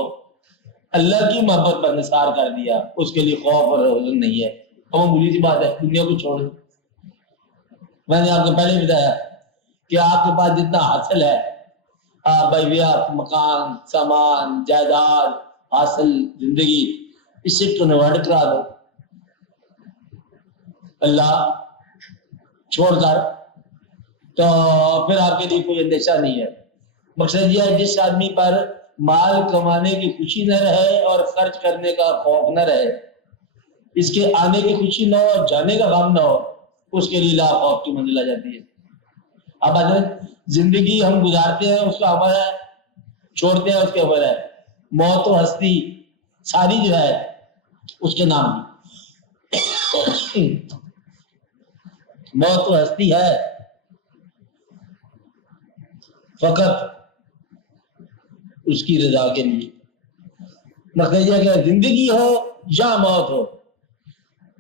اللہ کی محبت پر نثار کر دیا، اس کے لیے خوف اور حزن نہیں ہے۔ اور معمولی سی بات ہے، دنیا کو چھوڑ۔ میں نے آپ کو پہلے بتایا کہ آپ کے پاس جتنا حاصل ہے، بیویات، مکان، سامان، جائیداد، حاصل، زندگی، اس سے کنورٹ کرا دو اللہ چھوڑ کر، تو پھر آپ کے لیے کوئی اندیشہ نہیں ہے۔ مقصد یہ ہے جس آدمی پر مال کمانے کی خوشی نہ رہے اور خرچ کرنے کا خوف نہ رہے، اس کے آنے کی خوشی نہ ہو، جانے کا غم نہ ہو، اس کے لیے لا خوف کی منزل آ جاتی ہے۔ اب زندگی ہم گزارتے ہیں اس کا عمر ہے، چھوڑتے ہیں اس کے عمر ہے، موت و ہستی ساری جو ہے اس کے نام کی موت و ہستی ہے، فقط اس کی رضا کے لیے۔ مطلب یہ کہ زندگی ہو یا موت ہو،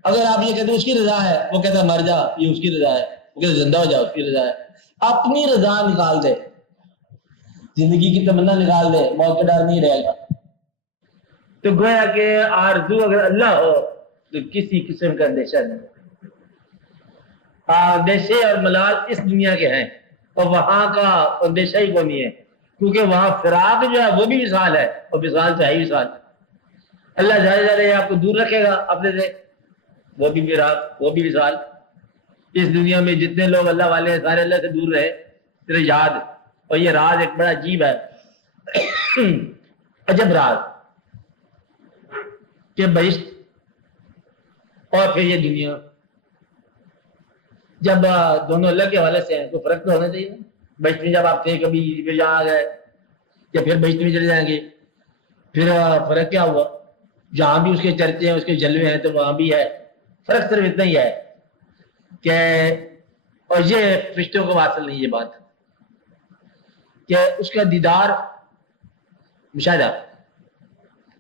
اگر آپ یہ کہتے ہیں اس کی رضا ہے، وہ کہتا ہے مر جا، یہ اس کی رضا ہے، وہ کہتا ہے زندہ ہو جا، اس کی رضا ہے۔ اپنی رضا نکال دے، زندگی کی تمنا نکال دے، موت کا ڈر نہیں رہے گا۔ تو گویا کہ آرزو اگر اللہ ہو تو کسی قسم کا اندیشہ نہیں۔ اندیشے اور ملال اس دنیا کے ہیں، اور وہاں کا اندیشہ ہی کوئی نہیں ہے، کیونکہ وہاں فراق جو ہے وہ بھی وصال ہے، اور وصال تو ہے ہی وصال۔ اللہ جائے جا رہے آپ کو دور رکھے گا اپنے سے، وہ بھی فراق، وہ بھی وصال۔ اس دنیا میں جتنے لوگ اللہ والے ہیں سارے اللہ سے دور رہے، صرف یاد۔ اور یہ راز ایک بڑا عجیب ہے، عجب راز، کہ بہشت اور پھر یہ دنیا جب دونوں اللہ کے حوالے سے ہیں تو فرق تو ہونا چاہیے۔ بہشت میں جب آپ تھے کبھی، پھر یہاں آ گئے، یا پھر بہشت میں چلے جائیں گے، پھر فرق کیا ہوا؟ جہاں بھی اس کے چرچے ہیں، اس کے جلوے ہیں، تو وہاں بھی ہے۔ فرق صرف اتنا ہی ہے کہ، اور یہ فرشتوں کو واصل نہیں یہ بات، کہ اس کا دیدار مشاہدہ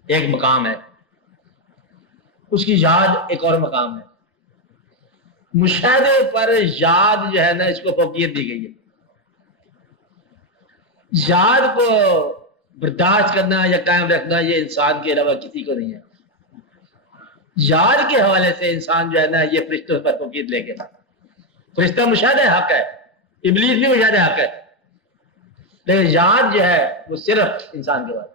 ایک مقام ہے، اس کی یاد ایک اور مقام ہے۔ مشاہدے پر یاد جو ہے نا، اس کو فوقیت دی گئی ہے۔ یاد کو برداشت کرنا یا قائم رکھنا یہ انسان کے علاوہ کسی کو نہیں ہے۔ یاد کے حوالے سے انسان جو ہے نا یہ فرشتوں پر فوقیت لے کے، فرشتہ مشاہدہ حق ہے، ابلیس بھی مشاہدہ حق ہے، لیکن یاد جو ہے وہ صرف انسان کے بعد۔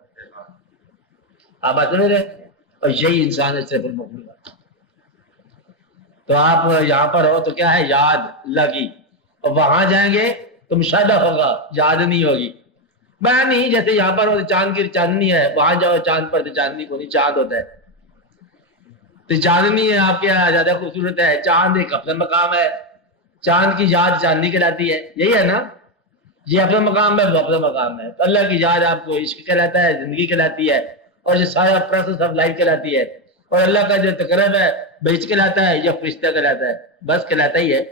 آپ بات سمجھ رہے؟ اور یہی انسان ہے صرف المخلوق۔ تو آپ یہاں پر ہو تو کیا ہے؟ یاد اللہ کی، اور وہاں جائیں گے تو مشاہدہ ہوگا، یاد نہیں ہوگی۔ میں نہیں، جیسے یہاں پر ہو تو چاند کی چاندنی ہے، وہاں جاؤ چاند پر تو چاندنی کو نہیں، چاند ہوتا ہے۔ تو چاندنی ہے آپ کے یہاں زیادہ خوبصورت ہے، چاند ایک اپنا مقام ہے، چاند کی یاد چاندنی کہلاتی ہے، یہی ہے نا؟ یہ اپنا مقام ہے، وہ اپنا مقام ہے۔ تو اللہ کی یاد آپ کو عشق کہلاتا ہے، زندگی کہلاتی ہے، اور یہ سارا پروسیس آف لائف کہلاتی ہے۔ اور اللہ کا جو تقرب ہے بہشت کہلاتا ہے یا فرشتہ کہلاتا ہے؟ بس کہلاتا ہی ہے۔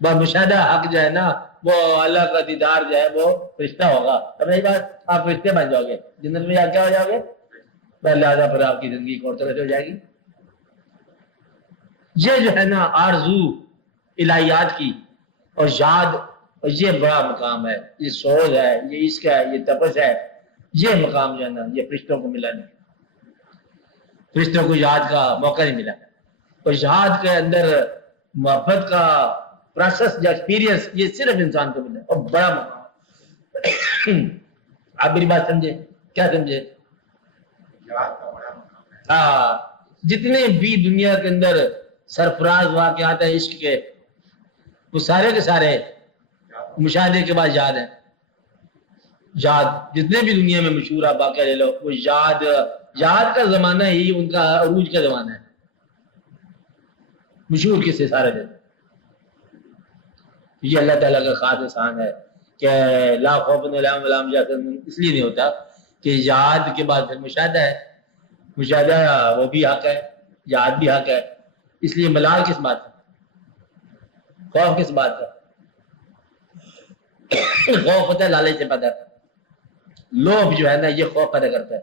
مشاہدہ حق جو ہے نا، وہ اللہ کا دیدار جو ہے وہ فرشتہ ہوگا۔ اب نہیں بات، آپ فرشتے بن جاؤ گے جنت میں، آپ کیا ہو جاؤ گے؟ لہٰذا پھر آپ کی زندگی اور طرح سے ہو جائے گی۔ یہ جو ہے نا آرزو الہیات کی اور یاد، اور یہ بڑا مقام ہے، یہ سوز ہے، یہ عشق ہے، یہ تپس ہے۔ یہ مقام جو ہے نا یہ فرشتوں کو ملا نہیں، فرشتوں کو یاد کا موقع نہیں ملا، اور یاد کے اندر محبت کا پروسیس یا ایکسپیرینس یہ صرف انسان کو ملا، اور بڑا مقام۔ آپ میری بات سمجھے؟ کیا سمجھے؟ ہاں، جتنے بھی دنیا کے اندر سرفراز واقعات ہیں عشق کے، وہ سارے کے سارے مشاہدے کے بعد یاد ہیں۔ یاد جتنے بھی دنیا میں مشہور آپ واقعہ لے لو، وہ یاد کا زمانہ ہی ان کا عروج کا زمانہ ہے، مشہور قصے سارے دن۔ یہ اللہ تعالیٰ کا خاص احسان ہے کہ لا خوف علیہم ولا هم یحزنون اس لیے نہیں ہوتا کہ یاد کے بعد پھر مشاہدہ ہے۔ مشاہدہ وہ بھی حق ہے، یاد بھی حق ہے، اس لیے ملال کس بات ہے؟ خوف کس بات ہے؟ خوف ہوتا ہے لالچ سے پیدا، لوبھ جو ہے نا یہ خوف پیدا کرتا ہے۔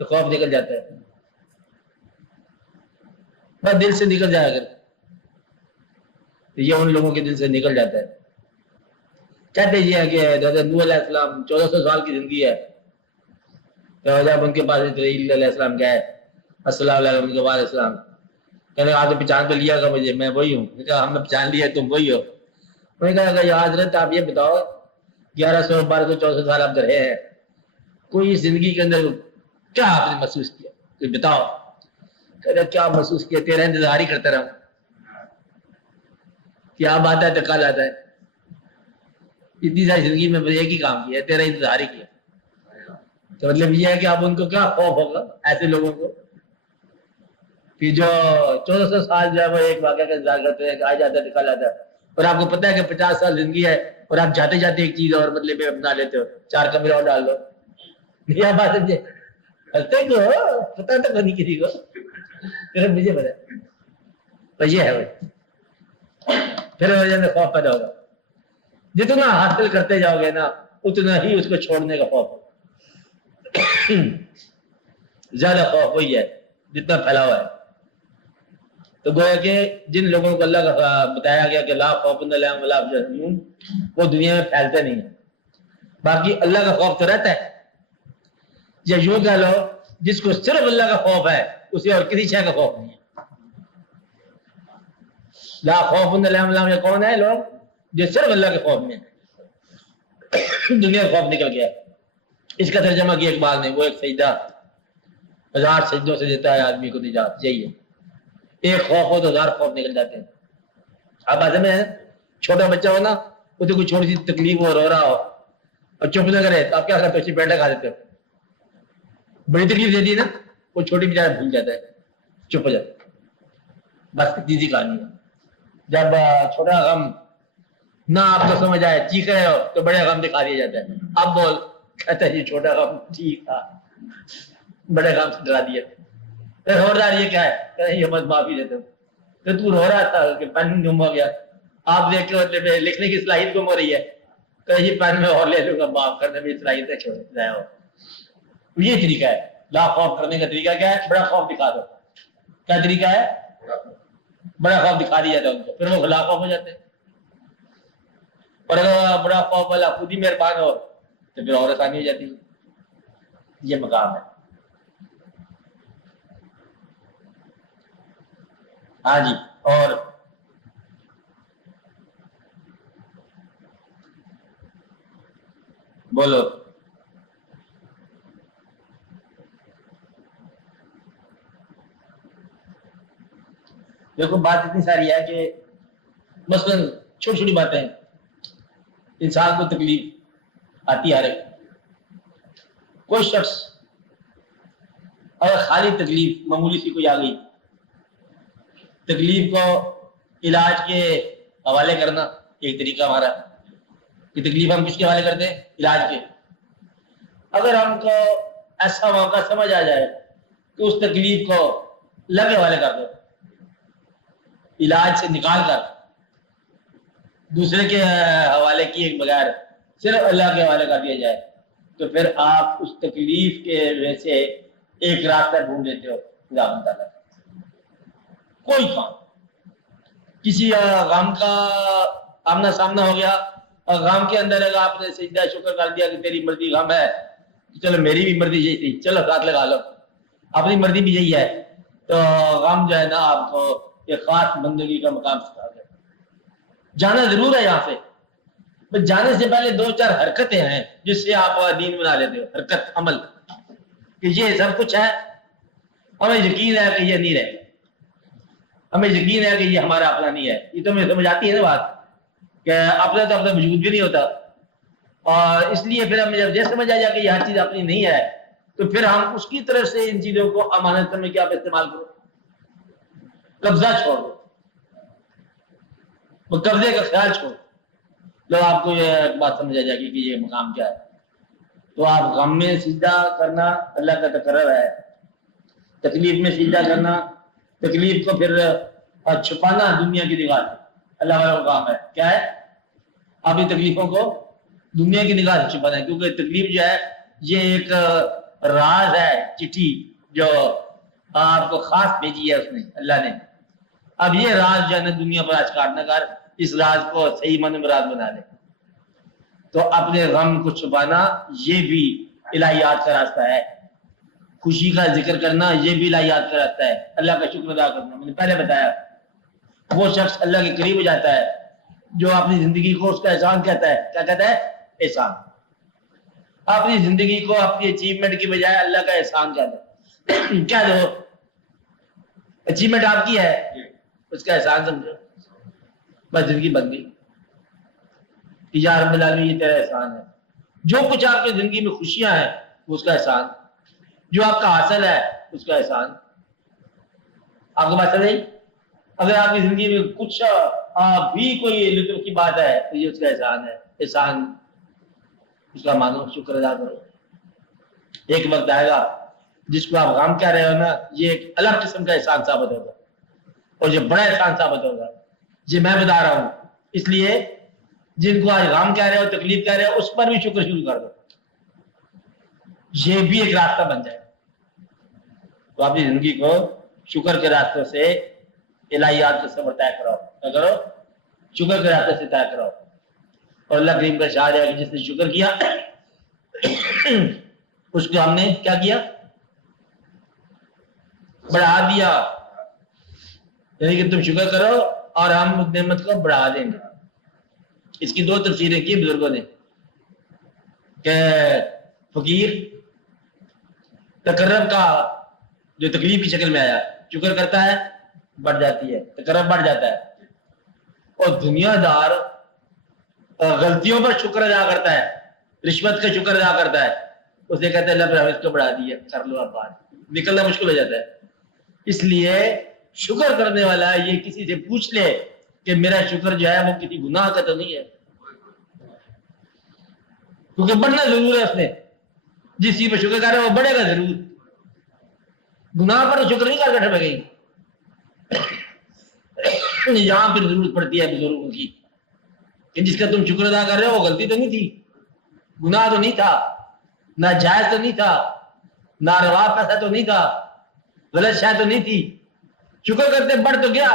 تو خوف نکل جاتا ہے، بس دل سے نکل جائے اگر تو یہ ان لوگوں کے دل سے نکل جاتا ہے. کہتے یہ ہے کہ حضرت نوح علیہ السلام 1400 سال کی زندگی ہے، تو جب ان کے پاس اسرائیل علیہ السلام گئے السلام علیکم ان کے بعد السلام، کہنے آپ نے پہچان تو لیا گا مجھے، میں وہی ہوں. کہا ہم نے پہچان لیا تم وہی ہو. میں نے کہا کہ یا حضرت آپ یہ بتاؤ 1100 1200 1400 سال آپ رہے ہیں، کوئی زندگی کے اندر کیا آپ نے محسوس کیا، کوئی بتاؤ. کہتے کیا محسوس کیا، تیرا انتظار ہی کرتا رہا، کیا اب آتا ہے تو کل آتا ہے، اتنی ساری زندگی میں ایک ہی کام کیا ہے، تیرا انتظار ہی کیا. تو مطلب یہ ہے کہ اب ان کو کیا خوف ہوگا ایسے لوگوں کو کہ جو 1400 سال جو ہے وہ ایک واقعہ کا انتظار کرتے ہیں کہ آ جاتا ہے کل آتا ہے، اور آپ کو پتہ ہے کہ 50 سال زندگی ہے اور آپ جاتے جاتے ایک چیز اور مطلب بنا لیتے ہو، 4 کمرے اور ڈال دو. یہ بات ہے ہنستے کو پتہ تو نہیں کسی کو، مجھے پتا تو یہ ہے پھر وجہ میں خوف پیدا ہوگا. جتنا حاصل کرتے جاؤ گے نا اتنا ہی اس کو چھوڑنے کا خوف ہوگا. زیادہ خوف وہی ہے جتنا پھیلا ہوا ہے. تو گویا کہ جن لوگوں کو اللہ کا بتایا گیا کہ لا خوف علیہم ولا هم يحزنون وہ دنیا میں پھیلتے نہیں ہیں. باقی اللہ کا خوف تو رہتا ہے. یا یوں کہہ لو جس کو صرف اللہ کا خوف ہے اسے اور کسی شے کا خوف نہیں ہے. لا خوف علیہم ولا هم یہ کون ہے لوگ جو صرف اللہ کے خوف میں ہیں. دنیا کا خوف نکل گیا. اس کا ترجمہ کیا اقبال نے، وہ ایک سجدہ 1000 سجدوں سے دیتا ہے آدمی کو نجات. یہی ہے، ایک خوف ہو تو 1000 خوف نکل جاتے ہیں. اب آج میں چھوٹا بچہ ہو نا اسے کوئی چھوٹی سی تکلیف ہو رو رہا ہو اور چپ نہ کرے تو آپ کیا کرتے ہو، اسے بیٹھا کھا دیتے ہو. بڑی تکلیف دیتی ہے نا وہ چھوٹی بیچارہ بھول جاتا ہے، چپ ہو جاتا ہے. بس اتنی کہانی ہے. جب چھوٹا غم نہ آپ کو سمجھ آئے چیخ رہے ہو تو بڑے غم دکھا دیا جاتا ہے. اب بول کہتا ہے یہ چھوٹا غم ٹھیک تھا، بڑے غم سے ڈرا دیا. خبردار یہ کیا ہے، کہ یہ مت معافی دیتے ہو کہ تو رو رہا تھا کہ پین گم ہو گیا، آپ دیکھ کے مطلب لکھنے کی صلاحیت گم ہو رہی ہے کہ یہ پین میں اور لے لوں گا، معاف کرنے میں صلاحیت ہے چھوڑ جایا ہو. یہ طریقہ ہے لا خوف کرنے کا. طریقہ کیا ہے، بڑا خوف دکھا دو. کیا طریقہ ہے، بڑا خوف دکھا دیا جاتا ہے ان کو، پھر وہ خلاف خوف ہو جاتے ہیں. اور اگر بڑا خوف والا خود ہی مہربان ہو تو پھر اور آسانی ہو جاتی ہے. یہ مقام ہے. ہاں جی. اور بولو. دیکھو بات اتنی ساری ہے کہ مثلا چھوٹی چھوٹی باتیں انسان کو تکلیف آتی ہے. ہر ایک کوئی شخص اگر خالی تکلیف معمولی سی کوئی آ گئی، تکلیف کو علاج کے حوالے کرنا ایک طریقہ ہمارا کہ تکلیف ہم کس کے حوالے کرتے ہیں، علاج کے. اگر ہم کو ایسا موقع سمجھ آ جائے کہ اس تکلیف کو اللہ کے حوالے کر دو، علاج سے نکال کر دوسرے کے حوالے کیے بغیر صرف اللہ کے حوالے کر دیا جائے، تو پھر آپ اس تکلیف کے وجہ سے ایک راستہ ڈھونڈ لیتے ہو خدا تعالیٰ. کوئی کام کسی غم کا آمنا سامنا ہو گیا اور غم کے اندر اگر آپ نے سجدہ شکر کر دیا کہ تیری مرضی غم ہے، چلو میری بھی مرضی یہی تھی، چلو ساتھ لگا لو، اپنی مرضی بھی یہی ہے، تو غم جو ہے نا آپ کو ایک خاص بندگی کا مقام سکھا گیا. جانا ضرور ہے یہاں سے، بس جانے سے پہلے 2-4 حرکتیں ہیں جس سے آپ دین بنا لیتے ہو. حرکت عمل کہ یہ سب کچھ ہے، ہمیں یقین ہے کہ یہ نہیں رہے، ہمیں یقین ہے کہ یہ ہمارا اپنا نہیں ہے. یہ تو مجھے سمجھ آتی ہے نا بات کہ اپنا تو اپنا وجود بھی نہیں ہوتا، اور اس لیے پھر ہمیں جب یہ سمجھ آ جائے کہ یہ ہر چیز اپنی نہیں ہے تو پھر ہم اس کی طرف سے ان چیزوں کو امانت سمجھ کے آپ استعمال کرو. قبضہ چھوڑ دو، وہ قبضے کا خیال چھوڑ لو. آپ کو یہ بات سمجھ آ جائے گی کہ یہ مقام کیا ہے. تو آپ غم میں سجدہ کرنا اللہ کا تقرر ہے، تکلیف میں سجدہ کرنا، تکلیف کو پھر چھپانا دنیا کی نگاہ سے اللہ والا مقام ہے. کیا ہے، آپ ان تکلیفوں کو دنیا کی نگاہ سے چھپانا ہے، کیونکہ تکلیف جو ہے یہ ایک راز ہے چٹھی جو آپ کو خاص بھیجی ہے اس نے اللہ نے. اب یہ راز جو ہے نا دنیا پر آج کاٹ نہ کر اس راز کو صحیح من مراد بنا لے. تو اپنے غم کو چھپانا یہ بھی الہیات کا راستہ ہے. خوشی کا ذکر کرنا یہ بھی الہیات کا راستہ ہے. اللہ کا شکر ادا کرنا میں نے پہلے بتایا. وہ شخص اللہ کے قریب ہو جاتا ہے جو اپنی زندگی کو اس کا احسان کہتا ہے. کیا کہتا ہے؟ احسان. اپنی زندگی کو اپنی اچیومنٹ کی بجائے اللہ کا احسان کہتا ہے. کیا دو اچیومنٹ آپ کی ہے اس کا احسان سمجھو. بس زندگی بن گئی. یا رب العالمین یہ تیرا احسان ہے. جو کچھ آپ کی زندگی میں خوشیاں ہیں وہ اس کا احسان. جو آپ کا حاصل ہے اس کا احسان. آپ کو بات نہیں. اگر آپ کی زندگی میں کچھ بھی کوئی لطف کی بات ہے تو یہ اس کا احسان ہے. احسان اس کا مانو شکر ادا کرو. ایک وقت آئے گا جس کو آپ غم کہہ رہے ہو نا یہ ایک الگ قسم کا احسان ثابت ہوگا اور یہ بڑا احسان ثابت ہوگا. یہ میں بتا رہا ہوں. اس لیے جن کو آج غم کہہ رہے ہو تکلیف کہہ رہے ہو اس پر بھی شکر شروع کر دو. یہ بھی ایک راستہ بن جائے. تو اپنی زندگی کو شکر کے راستوں سے الہیات کا سفر طے کرو. کیا کرو؟ شکر کے راستے سے طے کرو. اور اللہ کریم کا ارشاد ہے کہ جس نے شکر کیا اس کو ہم نے کیا کیا؟ بڑھا دیا. یعنی کہ تم شکر کرو اور ہم اس نعمت کو بڑھا دیں گے. اس کی دو تفسیریں کی بزرگوں نے کہ فقیر تقرب کا جو تکلیف کی شکل میں آیا شکر کرتا ہے بڑھ جاتی ہے. تقرب بڑھ جاتا ہے. اور دنیا دار غلطیوں پر شکر ادا کرتا ہے رشوت کا شکر ادا کرتا ہے. اسے کہتے ہیں اللہ پر اس کو بڑھا دیا کر لو اب بات. نکلنا مشکل ہو جاتا ہے. اس لیے شکر کرنے والا یہ کسی سے پوچھ لے کہ میرا شکر جو ہے وہ کسی گناہ کا تو نہیں ہے. کیونکہ بڑھنا ضرور ہے. اس نے جس چیز پر شکر کر رہا ہے وہ بڑھے گا ضرور. گناہ پر شکر نہیں کر بیٹھے گئی. یہاں پھر ضرورت پڑتی ہے بزرگوں کی کہ جس کا تم شکر ادا کر رہے ہو وہ غلطی تو نہیں تھی, گناہ تو نہیں تھا, ناجائز تو نہیں تھا, ناروا پیسہ تو نہیں تھا, غلط شے تو نہیں تھی. شکر کرتے بڑھ تو گیا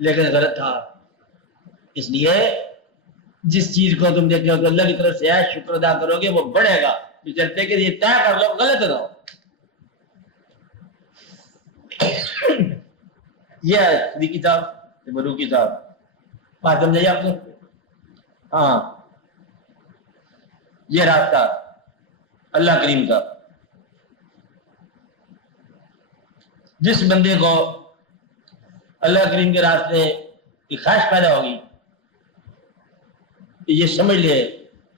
لیکن غلط تھا. اس لیے جس چیز کو تم دیکھتے ہو کہ اللہ کی طرف سے ہے شکر ادا کرو گے وہ بڑھے گا. چلتے کہ یہ طے کر لو غلط نہ ہو. یہ ہے کتاب بڑو کتاب. بات سمجھائیے آپ کو. ہاں یہ راستہ اللہ کریم کا. جس بندے کو اللہ کریم کے راستے کی خواہش پیدا ہوگی یہ سمجھ لے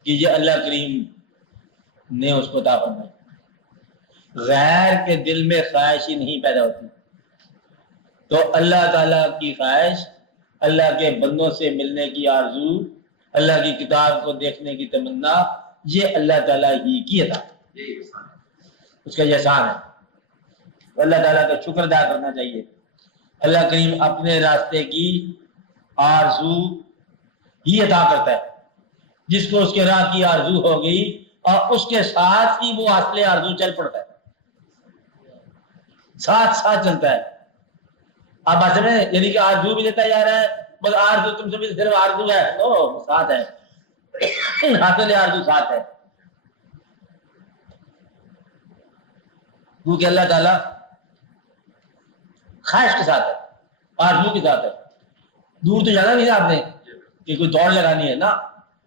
کہ یہ اللہ کریم نے اس کو عطا فرمائی. غیر کے دل میں خواہش ہی نہیں پیدا ہوتی. تو اللہ تعالیٰ کی خواہش, اللہ کے بندوں سے ملنے کی آرزو, اللہ کی کتاب کو دیکھنے کی تمنا, یہ اللہ تعالیٰ ہی کی عطا, اس کا یہ احسان ہے. تو اللہ تعالیٰ کا شکر ادا کرنا چاہیے. اللہ کریم اپنے راستے کی آرزو ہی عطا کرتا ہے. جس کو اس کے راہ کی آرزو ہو گئی اور اس کے ساتھ ہی وہ اصل آرزو چل پڑتا ہے, ساتھ ساتھ چلتا ہے. آپ بات سمجھے, یعنی کہ آرزو بھی دیتا جا رہا ہے, بس آرزو تم سمجھے صرف آرزو ہے, او ساتھ ہے, حاصل آرزو ساتھ ہے. کیونکہ اللہ تعالیٰ خواہش کے ساتھ ہے, آرزو کے ساتھ ہے. دور تو جانا نہیں ہے آپ نے کہ کوئی دوڑ لگانی ہے نا.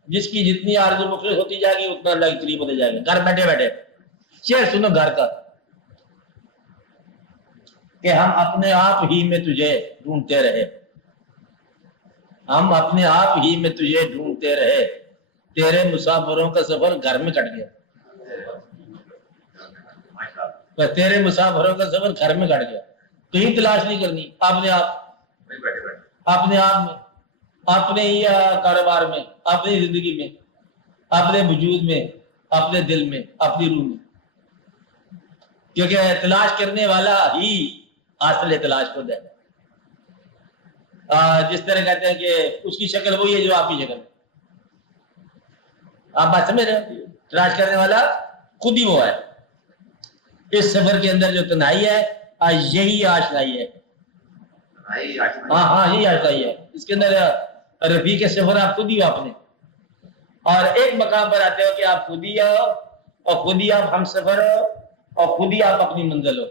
جس کی جتنی آرزو مخلص ہوتی جائے گی اتنا اللہ کے قریب ہوتے جائے گا. گھر بیٹھے بیٹھے شعر سنو گھر کا کہ ہم اپنے آپ ہی میں تجھے ڈھونڈتے رہے, ہم اپنے آپ ہی میں تجھے ڈھونڈتے رہے, تیرے مسافروں کا سفر گھر میں کٹ گیا. تیرے مسافروں کا سفر گھر میں کٹ گیا. کہیں تلاش نہیں کرنی, اپنے آپ, اپنے آپ میں, اپنے ہی کاروبار میں, اپنی زندگی میں, اپنے وجود میں, اپنے دل میں, اپنی روح میں. کیونکہ تلاش کرنے والا ہی اصل تلاش خود ہے. جس طرح کہتے ہیں کہ اس کی شکل وہی ہے جو آپ کی شکل ہے. آپ بات سمجھ رہے ہیں. تلاش کرنے والا خود ہی وہ ہے. اس سفر کے اندر جو تنہائی ہے یہی آشنائی ہے. ہاں یہی آشنائی ہے. اس کے اندر رفیق سفر آپ خود ہی ہو اپنے, اور ایک مقام پر آتے ہو کہ آپ خود ہی ہو اور خود ہی آپ ہم سفر ہو اور خود ہی آپ اپنی منزل ہو.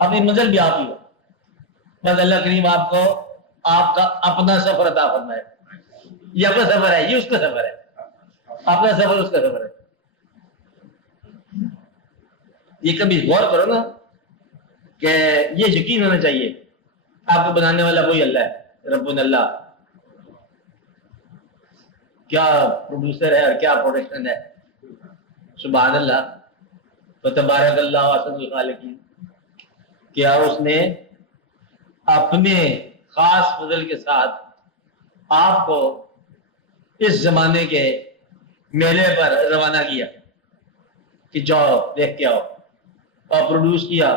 اپنی منزل بھی آپ ہی ہو. بس اللہ کریم آپ کو آپ کا اپنا سفر عطا فرمائے. یہ اپنا سفر ہے, یہ اس کا سفر ہے. اپنا سفر اس کا سفر ہے. یہ کبھی غور کرو نا کہ یہ یقین ہونا چاہیے آپ کو بنانے والا وہی اللہ ہے, رب اللہ. کیا پروڈیوسر ہے اور کیا پروڈکشن ہے. سبحان اللہ و تبارک اللہ احسن الخالقین. کیا اس نے اپنے خاص فضل کے ساتھ آپ کو اس زمانے کے میلے پر روانہ کیا کہ جاؤ دیکھ کے آؤ, اور پروڈیوس کیا.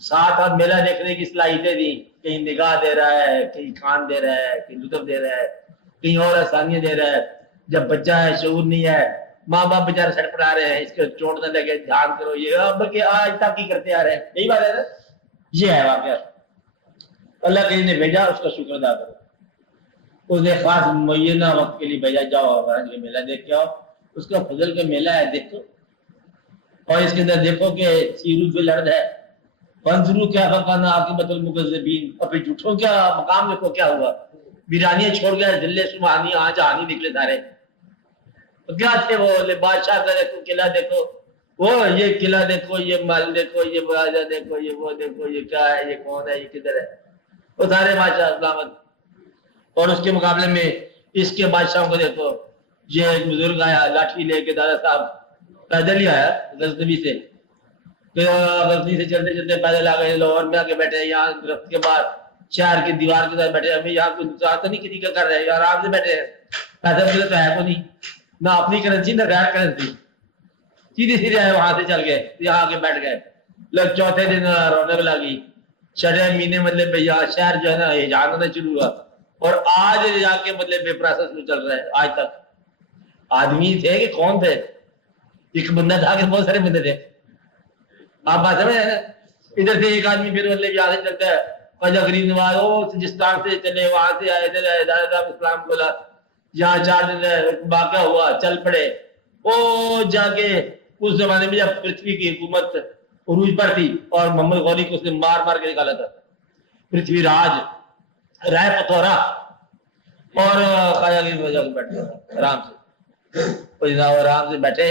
ساتھ آپ میلہ دیکھنے کی صلاحیتیں دی, کہیں نگاہ دے رہا ہے, کہیں کان دے رہا ہے, کہیں لطف دے رہا ہے, کہیں اور آسانیاں دے رہا ہے. جب بچہ ہے شعور نہیں ہے, ماں باپ بیچارے سڑ پڑا رہے ہیں, اس کے چوٹ نہ لگے, دھیان کرو, یہ بلکہ آج تک ہی کرتے آ رہے ہیں. یہی بات ہے نا, یہ ہے واقعہ. اللہ کہیں نے بھیجا, اس کا شکر ادا کرو. اس نے خاص معینہ وقت کے لیے بھیجا, جاؤ کے میلہ دیکھ کے آؤ. اس کا فضل کا میلہ ہے, دیکھو. اور اس کے اندر دیکھو کہ سیرو فی الارض ہے, فانظروا کیف کان عاقبۃ المکذبین. اور پھر جھوٹوں کیا مقام دیکھو کیا ہوا. ویرانیاں چھوڑ گیا, ذلے سبحانی, آج جہانی نکلے سارے. کیا تھے وہ بادشاہ کا دیکھو, قلعہ دیکھو, وہ یہ قلعہ دیکھو, یہ محل دیکھو, یہ بادشاہ دیکھو, یہ وہ دیکھو, یہ کیا ہے, یہ کون ہے, یہ کدھر ہے, وہ سارے بادشاہ سلامت. اور اس کے مقابلے میں اس کے بادشاہوں کو دیکھو. یہ ایک بزرگ آیا لاٹھی لے کے, دادا صاحب پیدل ہی آیا غزنوی سے, غزنی سے چلتے چلتے پیدل آ گئے, لاہور میں آ کے بیٹھے, یہاں درخت کے بعد شہر کی دیوار کے ساتھ بیٹھے. ہمیں یہاں کوئی نقصان تو نہیں کسی کا کر رہے ہیں, آرام سے بیٹھے ہیں. پیسہ مجھے تو ہے کو نہیں, نہ اپنی کرنسی نہ غیر کرنسی. سیدھے سیدھے آئے, وہاں سے چل گئے, یہاں آ کے بیٹھ گئے. لوگ چوتھے دن رونق لگی, چھٹے مہینے مطلب شہر جو ہے نا یہ جان ہونا شروع ہوا. اور آج جا کے مطلب بے پروسیس میں چل رہا ہے. آج تک آدمی تھے کہ کون تھے, ایک بندہ تھا کہ بہت سارے بندے تھے. آپ بات سمجھ رہے ہیں, ادھر سے ایک آدمی پھر مطلب یہاں سے چلتا ہے, خواجہ غریب نواز وہ سجستان سے چلے, وہاں سے آئے تھے, دادا صاحب اسلام کھولا, یہاں 4 دن واقعہ ہوا, چل پڑے. وہ جا کے اس زمانے میں جب پرتھوی کی حکومت عروج پر تھی اور محمد غوری کو اس نے مار مار کے نکالا تھا, پرتھوی راج رائے پتھورا, اور خواجہ غریب جا کے بیٹھے آرام سے, آرام سے بیٹھے.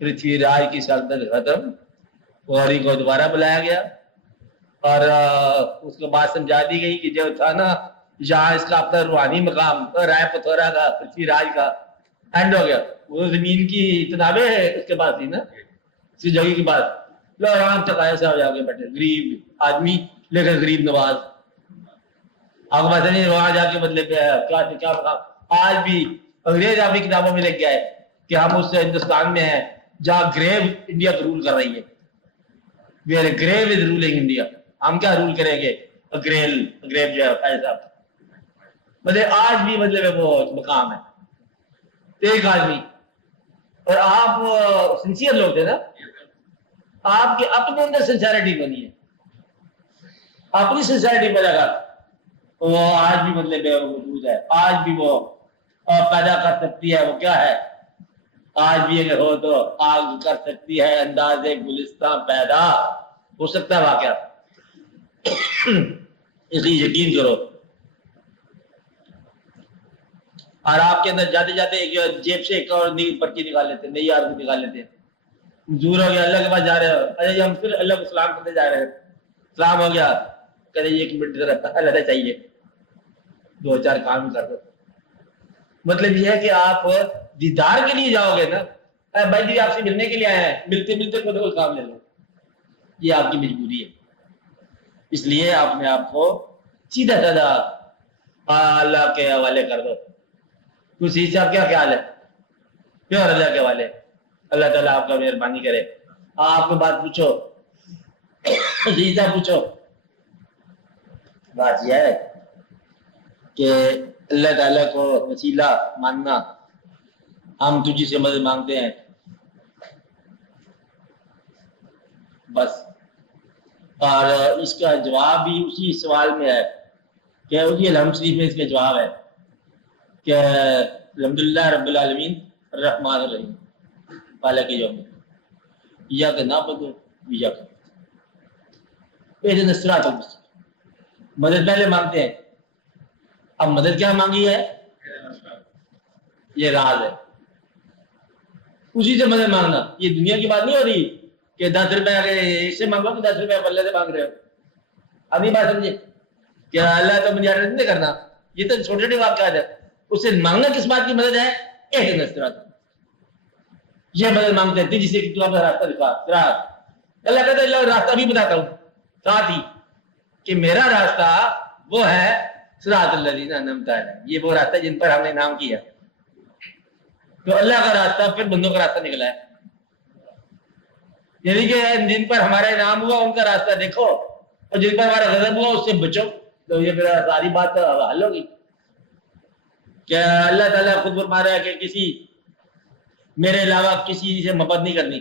پرتھوی راج کی سلطنت ختم, غوری کو دوبارہ بلایا گیا, اور اس کو بات سمجھا دی گئی کہ جو تھا نا یہاں اس کا اپنا روحانی مقام رائے پتھورا کا, پرتھوی راج کا اینڈ ہو گیا. وہ زمین کی تنابیں اس کے پاس تھی نا, اسی جگہ کی بات. لو آرام سے قایا صاحب جا کے بیٹھے, غریب آدمی لیکن غریب نواز. آپ کو پتہ نہیں وہاں جا کے مطلب کیا مقام. آج بھی انگریز اپنی کتابوں میں لکھ گیا ہے کہ ہم اس ہندوستان میں ہیں جہاں گریو انڈیا کو رول کر رہی ہے. گریو از رولنگ انڈیا. ہم کیا رول کریں گے, گریو جو ہے صاحب, مطلب آج بھی مطلب وہ مقام ہے. ایک آدمی, اور آپ سنسیئر لوگ تھے نا, آپ کے اپنے اندر سنسیئرٹی بنی ہے, اپنی سنسیئرٹی پیدا کر, وہ آج بھی مطلب موجود ہے. آج بھی وہ پیدا کر سکتی ہے. وہ کیا ہے, آج بھی اگر ہو تو آگ کر سکتی ہے انداز گلستان پیدا, ہو سکتا ہے واقعہ. اس لیے یقین کرو. اور آپ کے اندر جاتے جاتے ایک جیب سے ایک اور نئی پرچی نکال لیتے, نئی آدمی نکال لیتے. دور ہو گیا, اللہ کے پاس جا رہے ہو, ارے ہم پھر اللہ کو سلام کرتے جا رہے ہیں, سلام ہو گیا, کہتے 1 منٹ ذرا اللہ چاہیے, 2-4 کام کر دو. مطلب یہ ہے کہ آپ دیدار کے لیے جاؤ گے نا, بھائی جی آپ سے ملنے کے لیے آئے ہیں, ملتے ملتے خود کو کام لے لو, یہ آپ کی مجبوری ہے. اس لیے آپ نے آپ کو سیدھا سادہ اللہ کے حوالے کر دو. کسی سے آپ کیا خیال ہے, پیور اللہ کے حوالے. اللہ تعالیٰ آپ کا مہربانی کرے. آپ کو بات پوچھو, سیدھا پوچھو. بات یہ ہے کہ اللہ تعالیٰ کو وسیلہ ماننا ہم تجھی سے مدد مانگتے ہیں بس. اور اس کا جواب بھی اسی سوال میں ہے کہ اسی الحمد شریف میں اس کا جواب ہے کہ الحمدللہ رب العالمین الرحمن الرحیم مالک یوم الدین ایاک نعبد و ایاک نستعین اہدنا الصراط المستقیم. مدد پہلے مانگتے ہیں. اب مدد کیا مانگی ہے؟ یہ راز ہے. اسی سے مدد مانگنا. یہ دنیا کی بات نہیں ہو رہی کہ 10 روپے اس سے مانگو کہ 10 روپے اللہ سے مانگ رہے ہو. ابھی بات سمجھے کہ اللہ تو مجھے نہیں کرنا. یہ تو چھوٹے چھوٹے واقعات ہے. اس سے مانگنا کس بات کی مدد ہے؟ اہدنا الصراط. یہ مدد مانگتے ہیں جسے کہ تو اپنا راستہ دکھا. اللہ کہتا ہے اللہ راستہ بھی بتاتا ہوں ساتھ ہی کہ میرا راستہ وہ ہے صراط الذین انعمت علیہم. یہ وہ راستہ جن پر ہم نے انعام کیا. تو اللہ کا راستہ پھر بندوں کا راستہ نکلا ہے. یعنی کہ جن پر ہمارا انعام ہوا ان کا راستہ دیکھو اور جن پر ہمارا غضب ہوا اس سے بچو. تو یہ پھر ساری بات حل ہوگی کہ اللہ تعالیٰ خود فرما رہا ہے کہ کسی میرے علاوہ کسی سے محبت نہیں کرنی.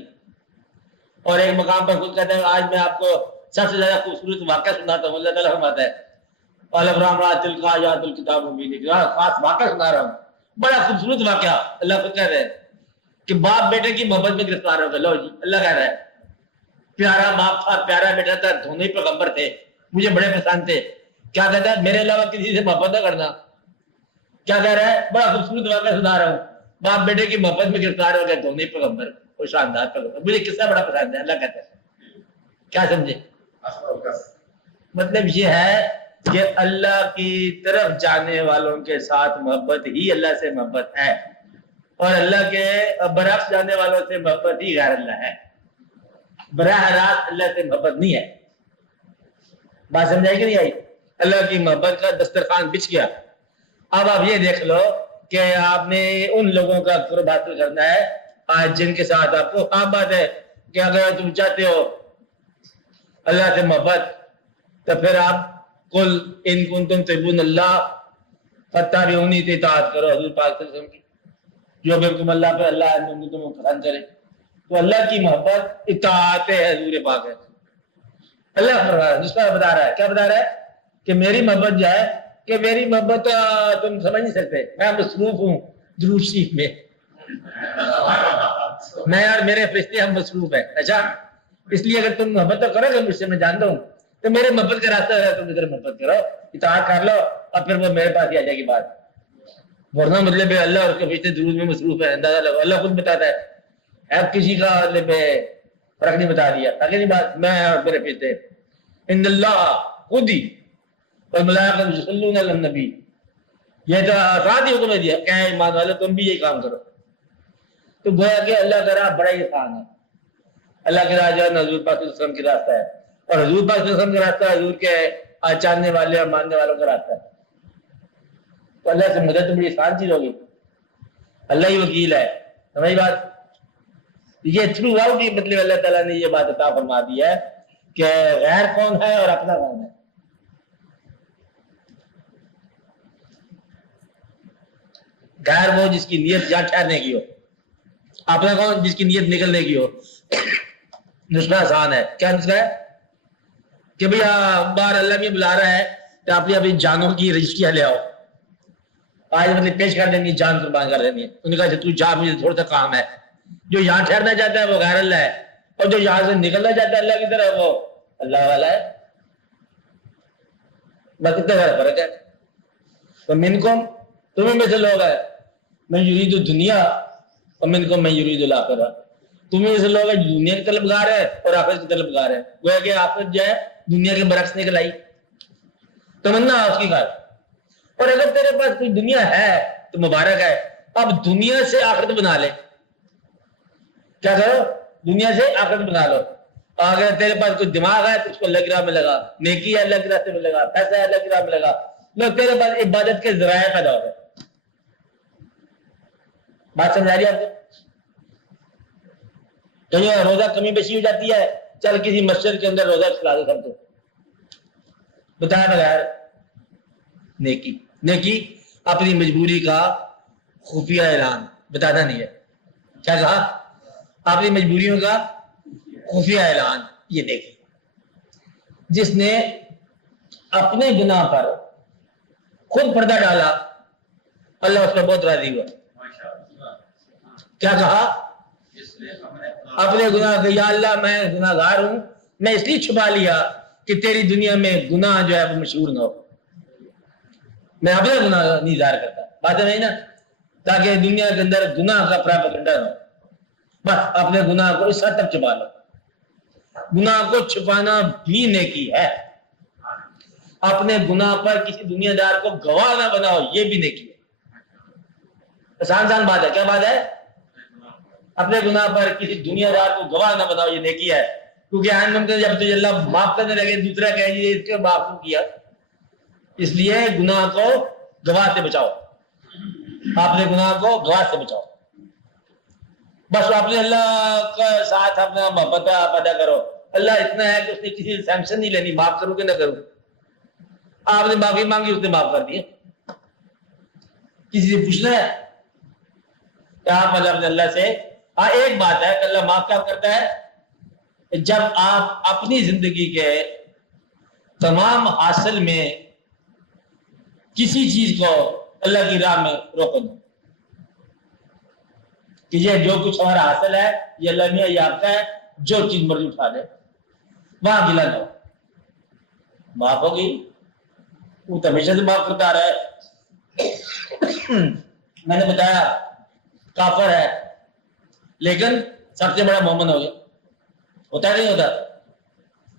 اور ایک مقام پر خود کہتا ہے آج میں آپ کو سب سے زیادہ خوبصورت واقعہ سناتا ہوں. اللہ تعالیٰ فرماتا ہے خاص واقعہ سنا رہا ہوں. بڑا خوبصورت واقعہ. اللہ خود کہہ رہے ہیں کہ باپ بیٹے کی محبت میں گرفتار ہو گیا. لو جی اللہ کہہ رہا ہے پیارا باپ تھا, پیارا بیٹا تھا, دونوں ہی پیغمبر تھے, مجھے بڑے پسند تھے. کیا کہتا ہے؟ میرے علاوہ کسی سے محبت نہ کرنا. کیا کہہ رہا ہے؟ بڑا خوبصورت واقعہ سنا رہا ہوں. باپ بیٹے کی محبت میں گرفتار ہو گئے, دونوں ہی پیغمبر, وہ شاندار پیغمبر. مجھے قصہ بڑا پسند ہے. اللہ کہتا ہے کیا سمجھے؟ مطلب یہ ہے کہ اللہ کی طرف جانے والوں کے ساتھ محبت ہی اللہ سے محبت ہے, اور اللہ کے برعکس جانے والوں سے محبت ہی غیر اللہ ہے. براہ راست اللہ سے محبت نہیں ہے. بات سمجھائی کہ نہیں آئی؟ اللہ کی محبت کا دسترخوان بچھ گیا. اب آپ یہ دیکھ لو کہ آپ نے ان لوگوں کا قرب حاصل کرنا ہے آج جن کے ساتھ آپ کو عام بات ہے کہ اگر تم چاہتے ہو اللہ سے محبت تو پھر آپ قل ان کنتم تحبون اللہ فاتبعونی اطاعت کرو حضور پاک صلی اللہ علیہ وسلم کی. جو حکم اللہ پہ اللہ تم پسند کرے تو اللہ کی محبت اطاعت حضور پاک ہے. اللہ جس کا بتا رہا ہے, کیا بتا رہا ہے کہ میری محبت جو ہے کہ میری محبت تم سمجھ نہیں سکتے. میں مصروف ہوں درود شریف میں, میں اور میرے فرشتے ہم مصروف ہیں. اچھا اس لیے اگر تم محبت تو کرو گے مجھ سے, میں جانتا ہوں, تو میرے محبت کا راستہ ہے تم ادھر محبت کرو, اطاعت کر لو, اور پھر وہ میرے پاس ہی آ جائے گی بات. ورنہ مطلب اللہ اور اس کے فرشتے درود میں مصروف ہے. اندازہ لگو, اللہ خود بتاتا ہے. اب کسی کا مطلب فرق نہیں بتا دیا. آگے نہیں بات, میں اور میرے فرشتے ان اللہ خود ہی والملائکۃ یصلون علی النبی, یہ تو آسان ہی حکم دیا کہ ایمان والو تم بھی یہی کام کرو. تو گویا کہ اللہ کا راہ بڑا ہی آسان ہے. اللہ کے راہ جو ہے حضور پاک صلی اللہ علیہ وسلم کی راستہ ہے, اور حضور پاک صلی اللہ علیہ وسلم کا راستہ حضور کے چاہنے والے اور ماننے والوں کا راستہ ہے. تو اللہ سے مدد تو بڑی آسان چیز ہوگی. اللہ ہی وکیل ہے. سمجھ بات؟ یہ تھرو آؤٹ مطلب اللہ تعالیٰ نے یہ بات عطا فرما دی ہے کہ غیر کون ہے اور اپنا کون ہے. غیر وہ جس کی نیت جہاں ٹھہرنے کی ہو, اپنا کون جس کی نیت نکلنے کی ہو. نسخہ آسان ہے. کیا نسخہ ہے کہ بھئی بار اللہ بھی بلا رہا ہے تو آپ اپنی جانوں کی رجسٹریاں لے آؤ. آج مطلب پیش کر دیں گے, جان قربان کر دیں گے. انہوں نے کہا تو جا, مجھے تھوڑا سا کام ہے. جو یہاں ٹھہرنا چاہتا ہے وہ غیر اللہ ہے, اور جو یہاں سے نکلنا چاہتا ہے اللہ کی طرف وہ اللہ والا ہے. بس اتنا بڑا فرق ہے. تو منکم, تمہیں میں سے لوگ ہے من یرید الدنیا ومنکم من یرید الاخرہ, تمہیں سے لوگ دنیا کی طلبگار ہے اور آخرت کی طلبگار ہے. گویا کہ آخرت جو ہے دنیا کے برعکس نکل آئی, تمنا اس کی کار. اور اگر تیرے پاس کوئی دنیا ہے تو مبارک ہے, اب دنیا سے آخرت بنا لے. کیا کرو؟ دنیا سے آخرت بنا لو. اگر تیرے پاس کوئی دماغ ہے تو اس کو اللہ کی راہ میں لگا, نیکی ہے اللہ کے راستے میں لگا, پیسہ ہے اللہ کی راہ میں لگا. لو تیرے پاس عبادت کے ذرائع پیدا ہو گئے. بات سمجھا رہی ہے آپ کو؟ کہیں روزہ کمی بیشی ہو جاتی ہے, چل کسی مسجد کے اندر روزہ کھلا دو سب کو, بتایا بغیر. نیکی, نیکی اپنی مجبوری کا خفیہ اعلان, بتانا نہیں ہے. کیا کہا؟ اپنی مجبوریوں کا خفیہ اعلان. یہ دیکھیں جس نے اپنے گناہ پر خود پردہ ڈالا اللہ اس پر بہت راضی ہوا. کیا کہا؟ اپنے گناہ کہ یا اللہ میں گناہ گار ہوں, میں اس لیے چھپا لیا کہ تیری دنیا میں گناہ جو ہے وہ مشہور نہ ہو. میں اپنا گناہ نہیں ظاہر کرتا, بات ہے نہیں نا, تاکہ دنیا کے اندر گناہ کا پراپگنڈا نہ ہو. بس اپنے گناہ کو اس حد تک چھپا لو. گناہ کو چھپانا بھی نیکی ہے. اپنے گناہ پر کسی دنیا دار کو گواہ نہ بناؤ, یہ بھی نیکی ہے. آسان بات ہے. کیا بات ہے؟ اپنے گناہ پر کسی دنیا دار کو گواہ نہ بناؤ, یہ نیکی ہے. کیونکہ آئین ممکن جب تجھے اللہ معاف کرنے لگے دوسرا کہے یہ اس کے معاف کیوں کیا. اس لیے گناہ کو گواہ سے بچاؤ, اپنے گناہ کو گواہ سے بچاؤ. بس اپنے اللہ کا ساتھ اپنا محبت پیدا کرو. اللہ اتنا ہے کہ اس نے کسی سے سینکشن نہیں لینی, معاف کروں کہ نہ کروں. آپ نے معافی مانگی, اس نے معاف کر دی. کسی سے پوچھنا ہے کہ آپ اپنے اللہ سے. ہاں ایک بات ہے کہ اللہ معاف کیا کرتا ہے, جب آپ اپنی زندگی کے تمام حاصل میں کسی چیز کو اللہ کی راہ میں روک دو کہ یہ جو کچھ ہمارا حاصل ہے یہ اللہ میاں یہ آپ کا ہے, جو چیز مرضی اٹھا لے, وہاں گلا نہ ہو. معاف ہوگی, وہ تو ہمیشہ سے معاف کرتا رہا ہے. میں نے بتایا کافر ہے لیکن سب سے بڑا مومن ہو گیا. ہوتا نہیں ہوتا؟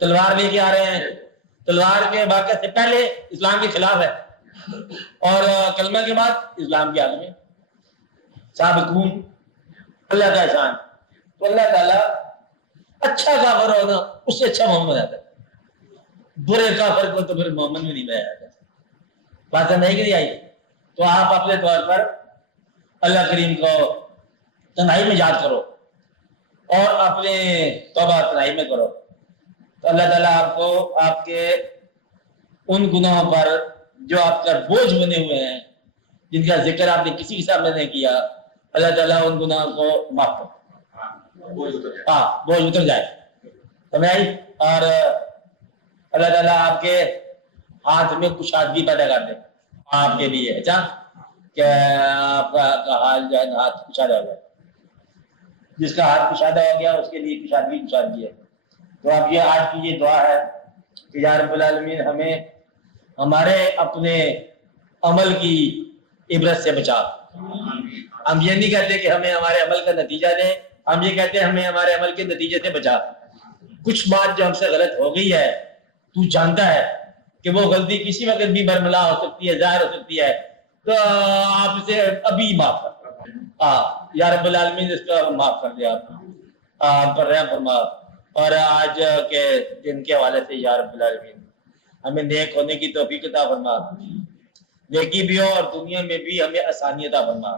تلوار لے کے آ رہے ہیں, تلوار کے واقعہ سے پہلے اسلام کے خلاف ہے اور کلمہ کے بعد اسلام کے حال میں سابقون. اللہ کا احسان. تو اللہ تعالیٰ اچھا کافر ہونا اس سے اچھا مومن بناتا ہے, برے کافر کو تو پھر مومن بھی نہیں بنایا جاتا. بات سمجھ نہیں کہ آئی. تو آپ اپنے طور پر اللہ کریم کو تنہائی میں یاد کرو اور اپنے توبہ تنہائی میں کرو, تو اللہ تعالیٰ آپ کو آپ کے ان گناہوں پر جو آپ کا بوجھ بنے ہوئے ہیں, جن کا ذکر آپ نے کسی کے سامنے نہیں کیا, اللہ تعالیٰ ان گناہوں کو معاف کرو. ہاں بوجھ اتر جائے. سمجھ آئی؟ اور اللہ تعالیٰ آپ کے ہاتھ میں کشادگی پیدا کر دے آپ کے لیے. اچھا کہ آپ کا حال جو ہے ہاتھ کشادہ ہو گیا. جس کا ہاتھ کشادہ ہو گیا اس کے لیے کشادگی ہے. تو آپ یہ آج کی یہ دعا ہے کہ یا رب العالمین ہمیں ہمارے اپنے عمل کی عبرت سے بچا. ہم یہ نہیں کہتے کہ ہمیں ہمارے عمل کا نتیجہ دے, ہم یہ کہتے ہیں ہمیں ہمارے عمل کے نتیجے سے بچا. کچھ بات جو ہم سے غلط ہو گئی ہے تو جانتا ہے کہ وہ غلطی کسی وقت بھی برملا ہو سکتی ہے, ظاہر ہو سکتی ہے, تو آپ اسے ابھی معاف کر. یا رب العالمین اس کو معاف کر دیا, آپ پر رحم فرما. اور آج کے دن کے حوالے سے یا رب العالمین ہمیں نیک ہونے کی توفیق عطا فرما, نیکی بھی ہو اور دنیا میں بھی ہمیں آسانی عطا فرما.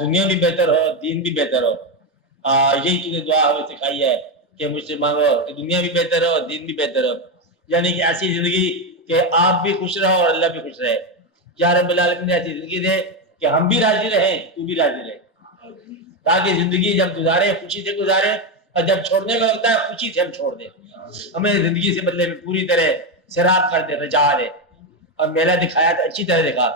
دنیا بھی بہتر ہو, دین بھی بہتر ہو. یہی تمہیں دعا ہمیں سکھائی ہے کہ مجھ سے مانگو کہ دنیا بھی بہتر ہو, دین بھی بہتر ہو, یعنی کہ ایسی زندگی کہ آپ بھی خوش رہو اور اللہ بھی خوش رہے. یا رب العالمین نے ایسی زندگی دے کہ ہم بھی راضی رہیں, تو بھی راضی رہے, تاکہ زندگی جب گزارے خوشی سے گزارے, اور جب چھوڑنے کا ہوتا ہے خوشی سے ہم چھوڑ دیں. ہمیں زندگی سے بدلے میں پوری طرح سیراب کر دے, رجا دے. اور میلہ دکھایا تو اچھی طرح دکھا,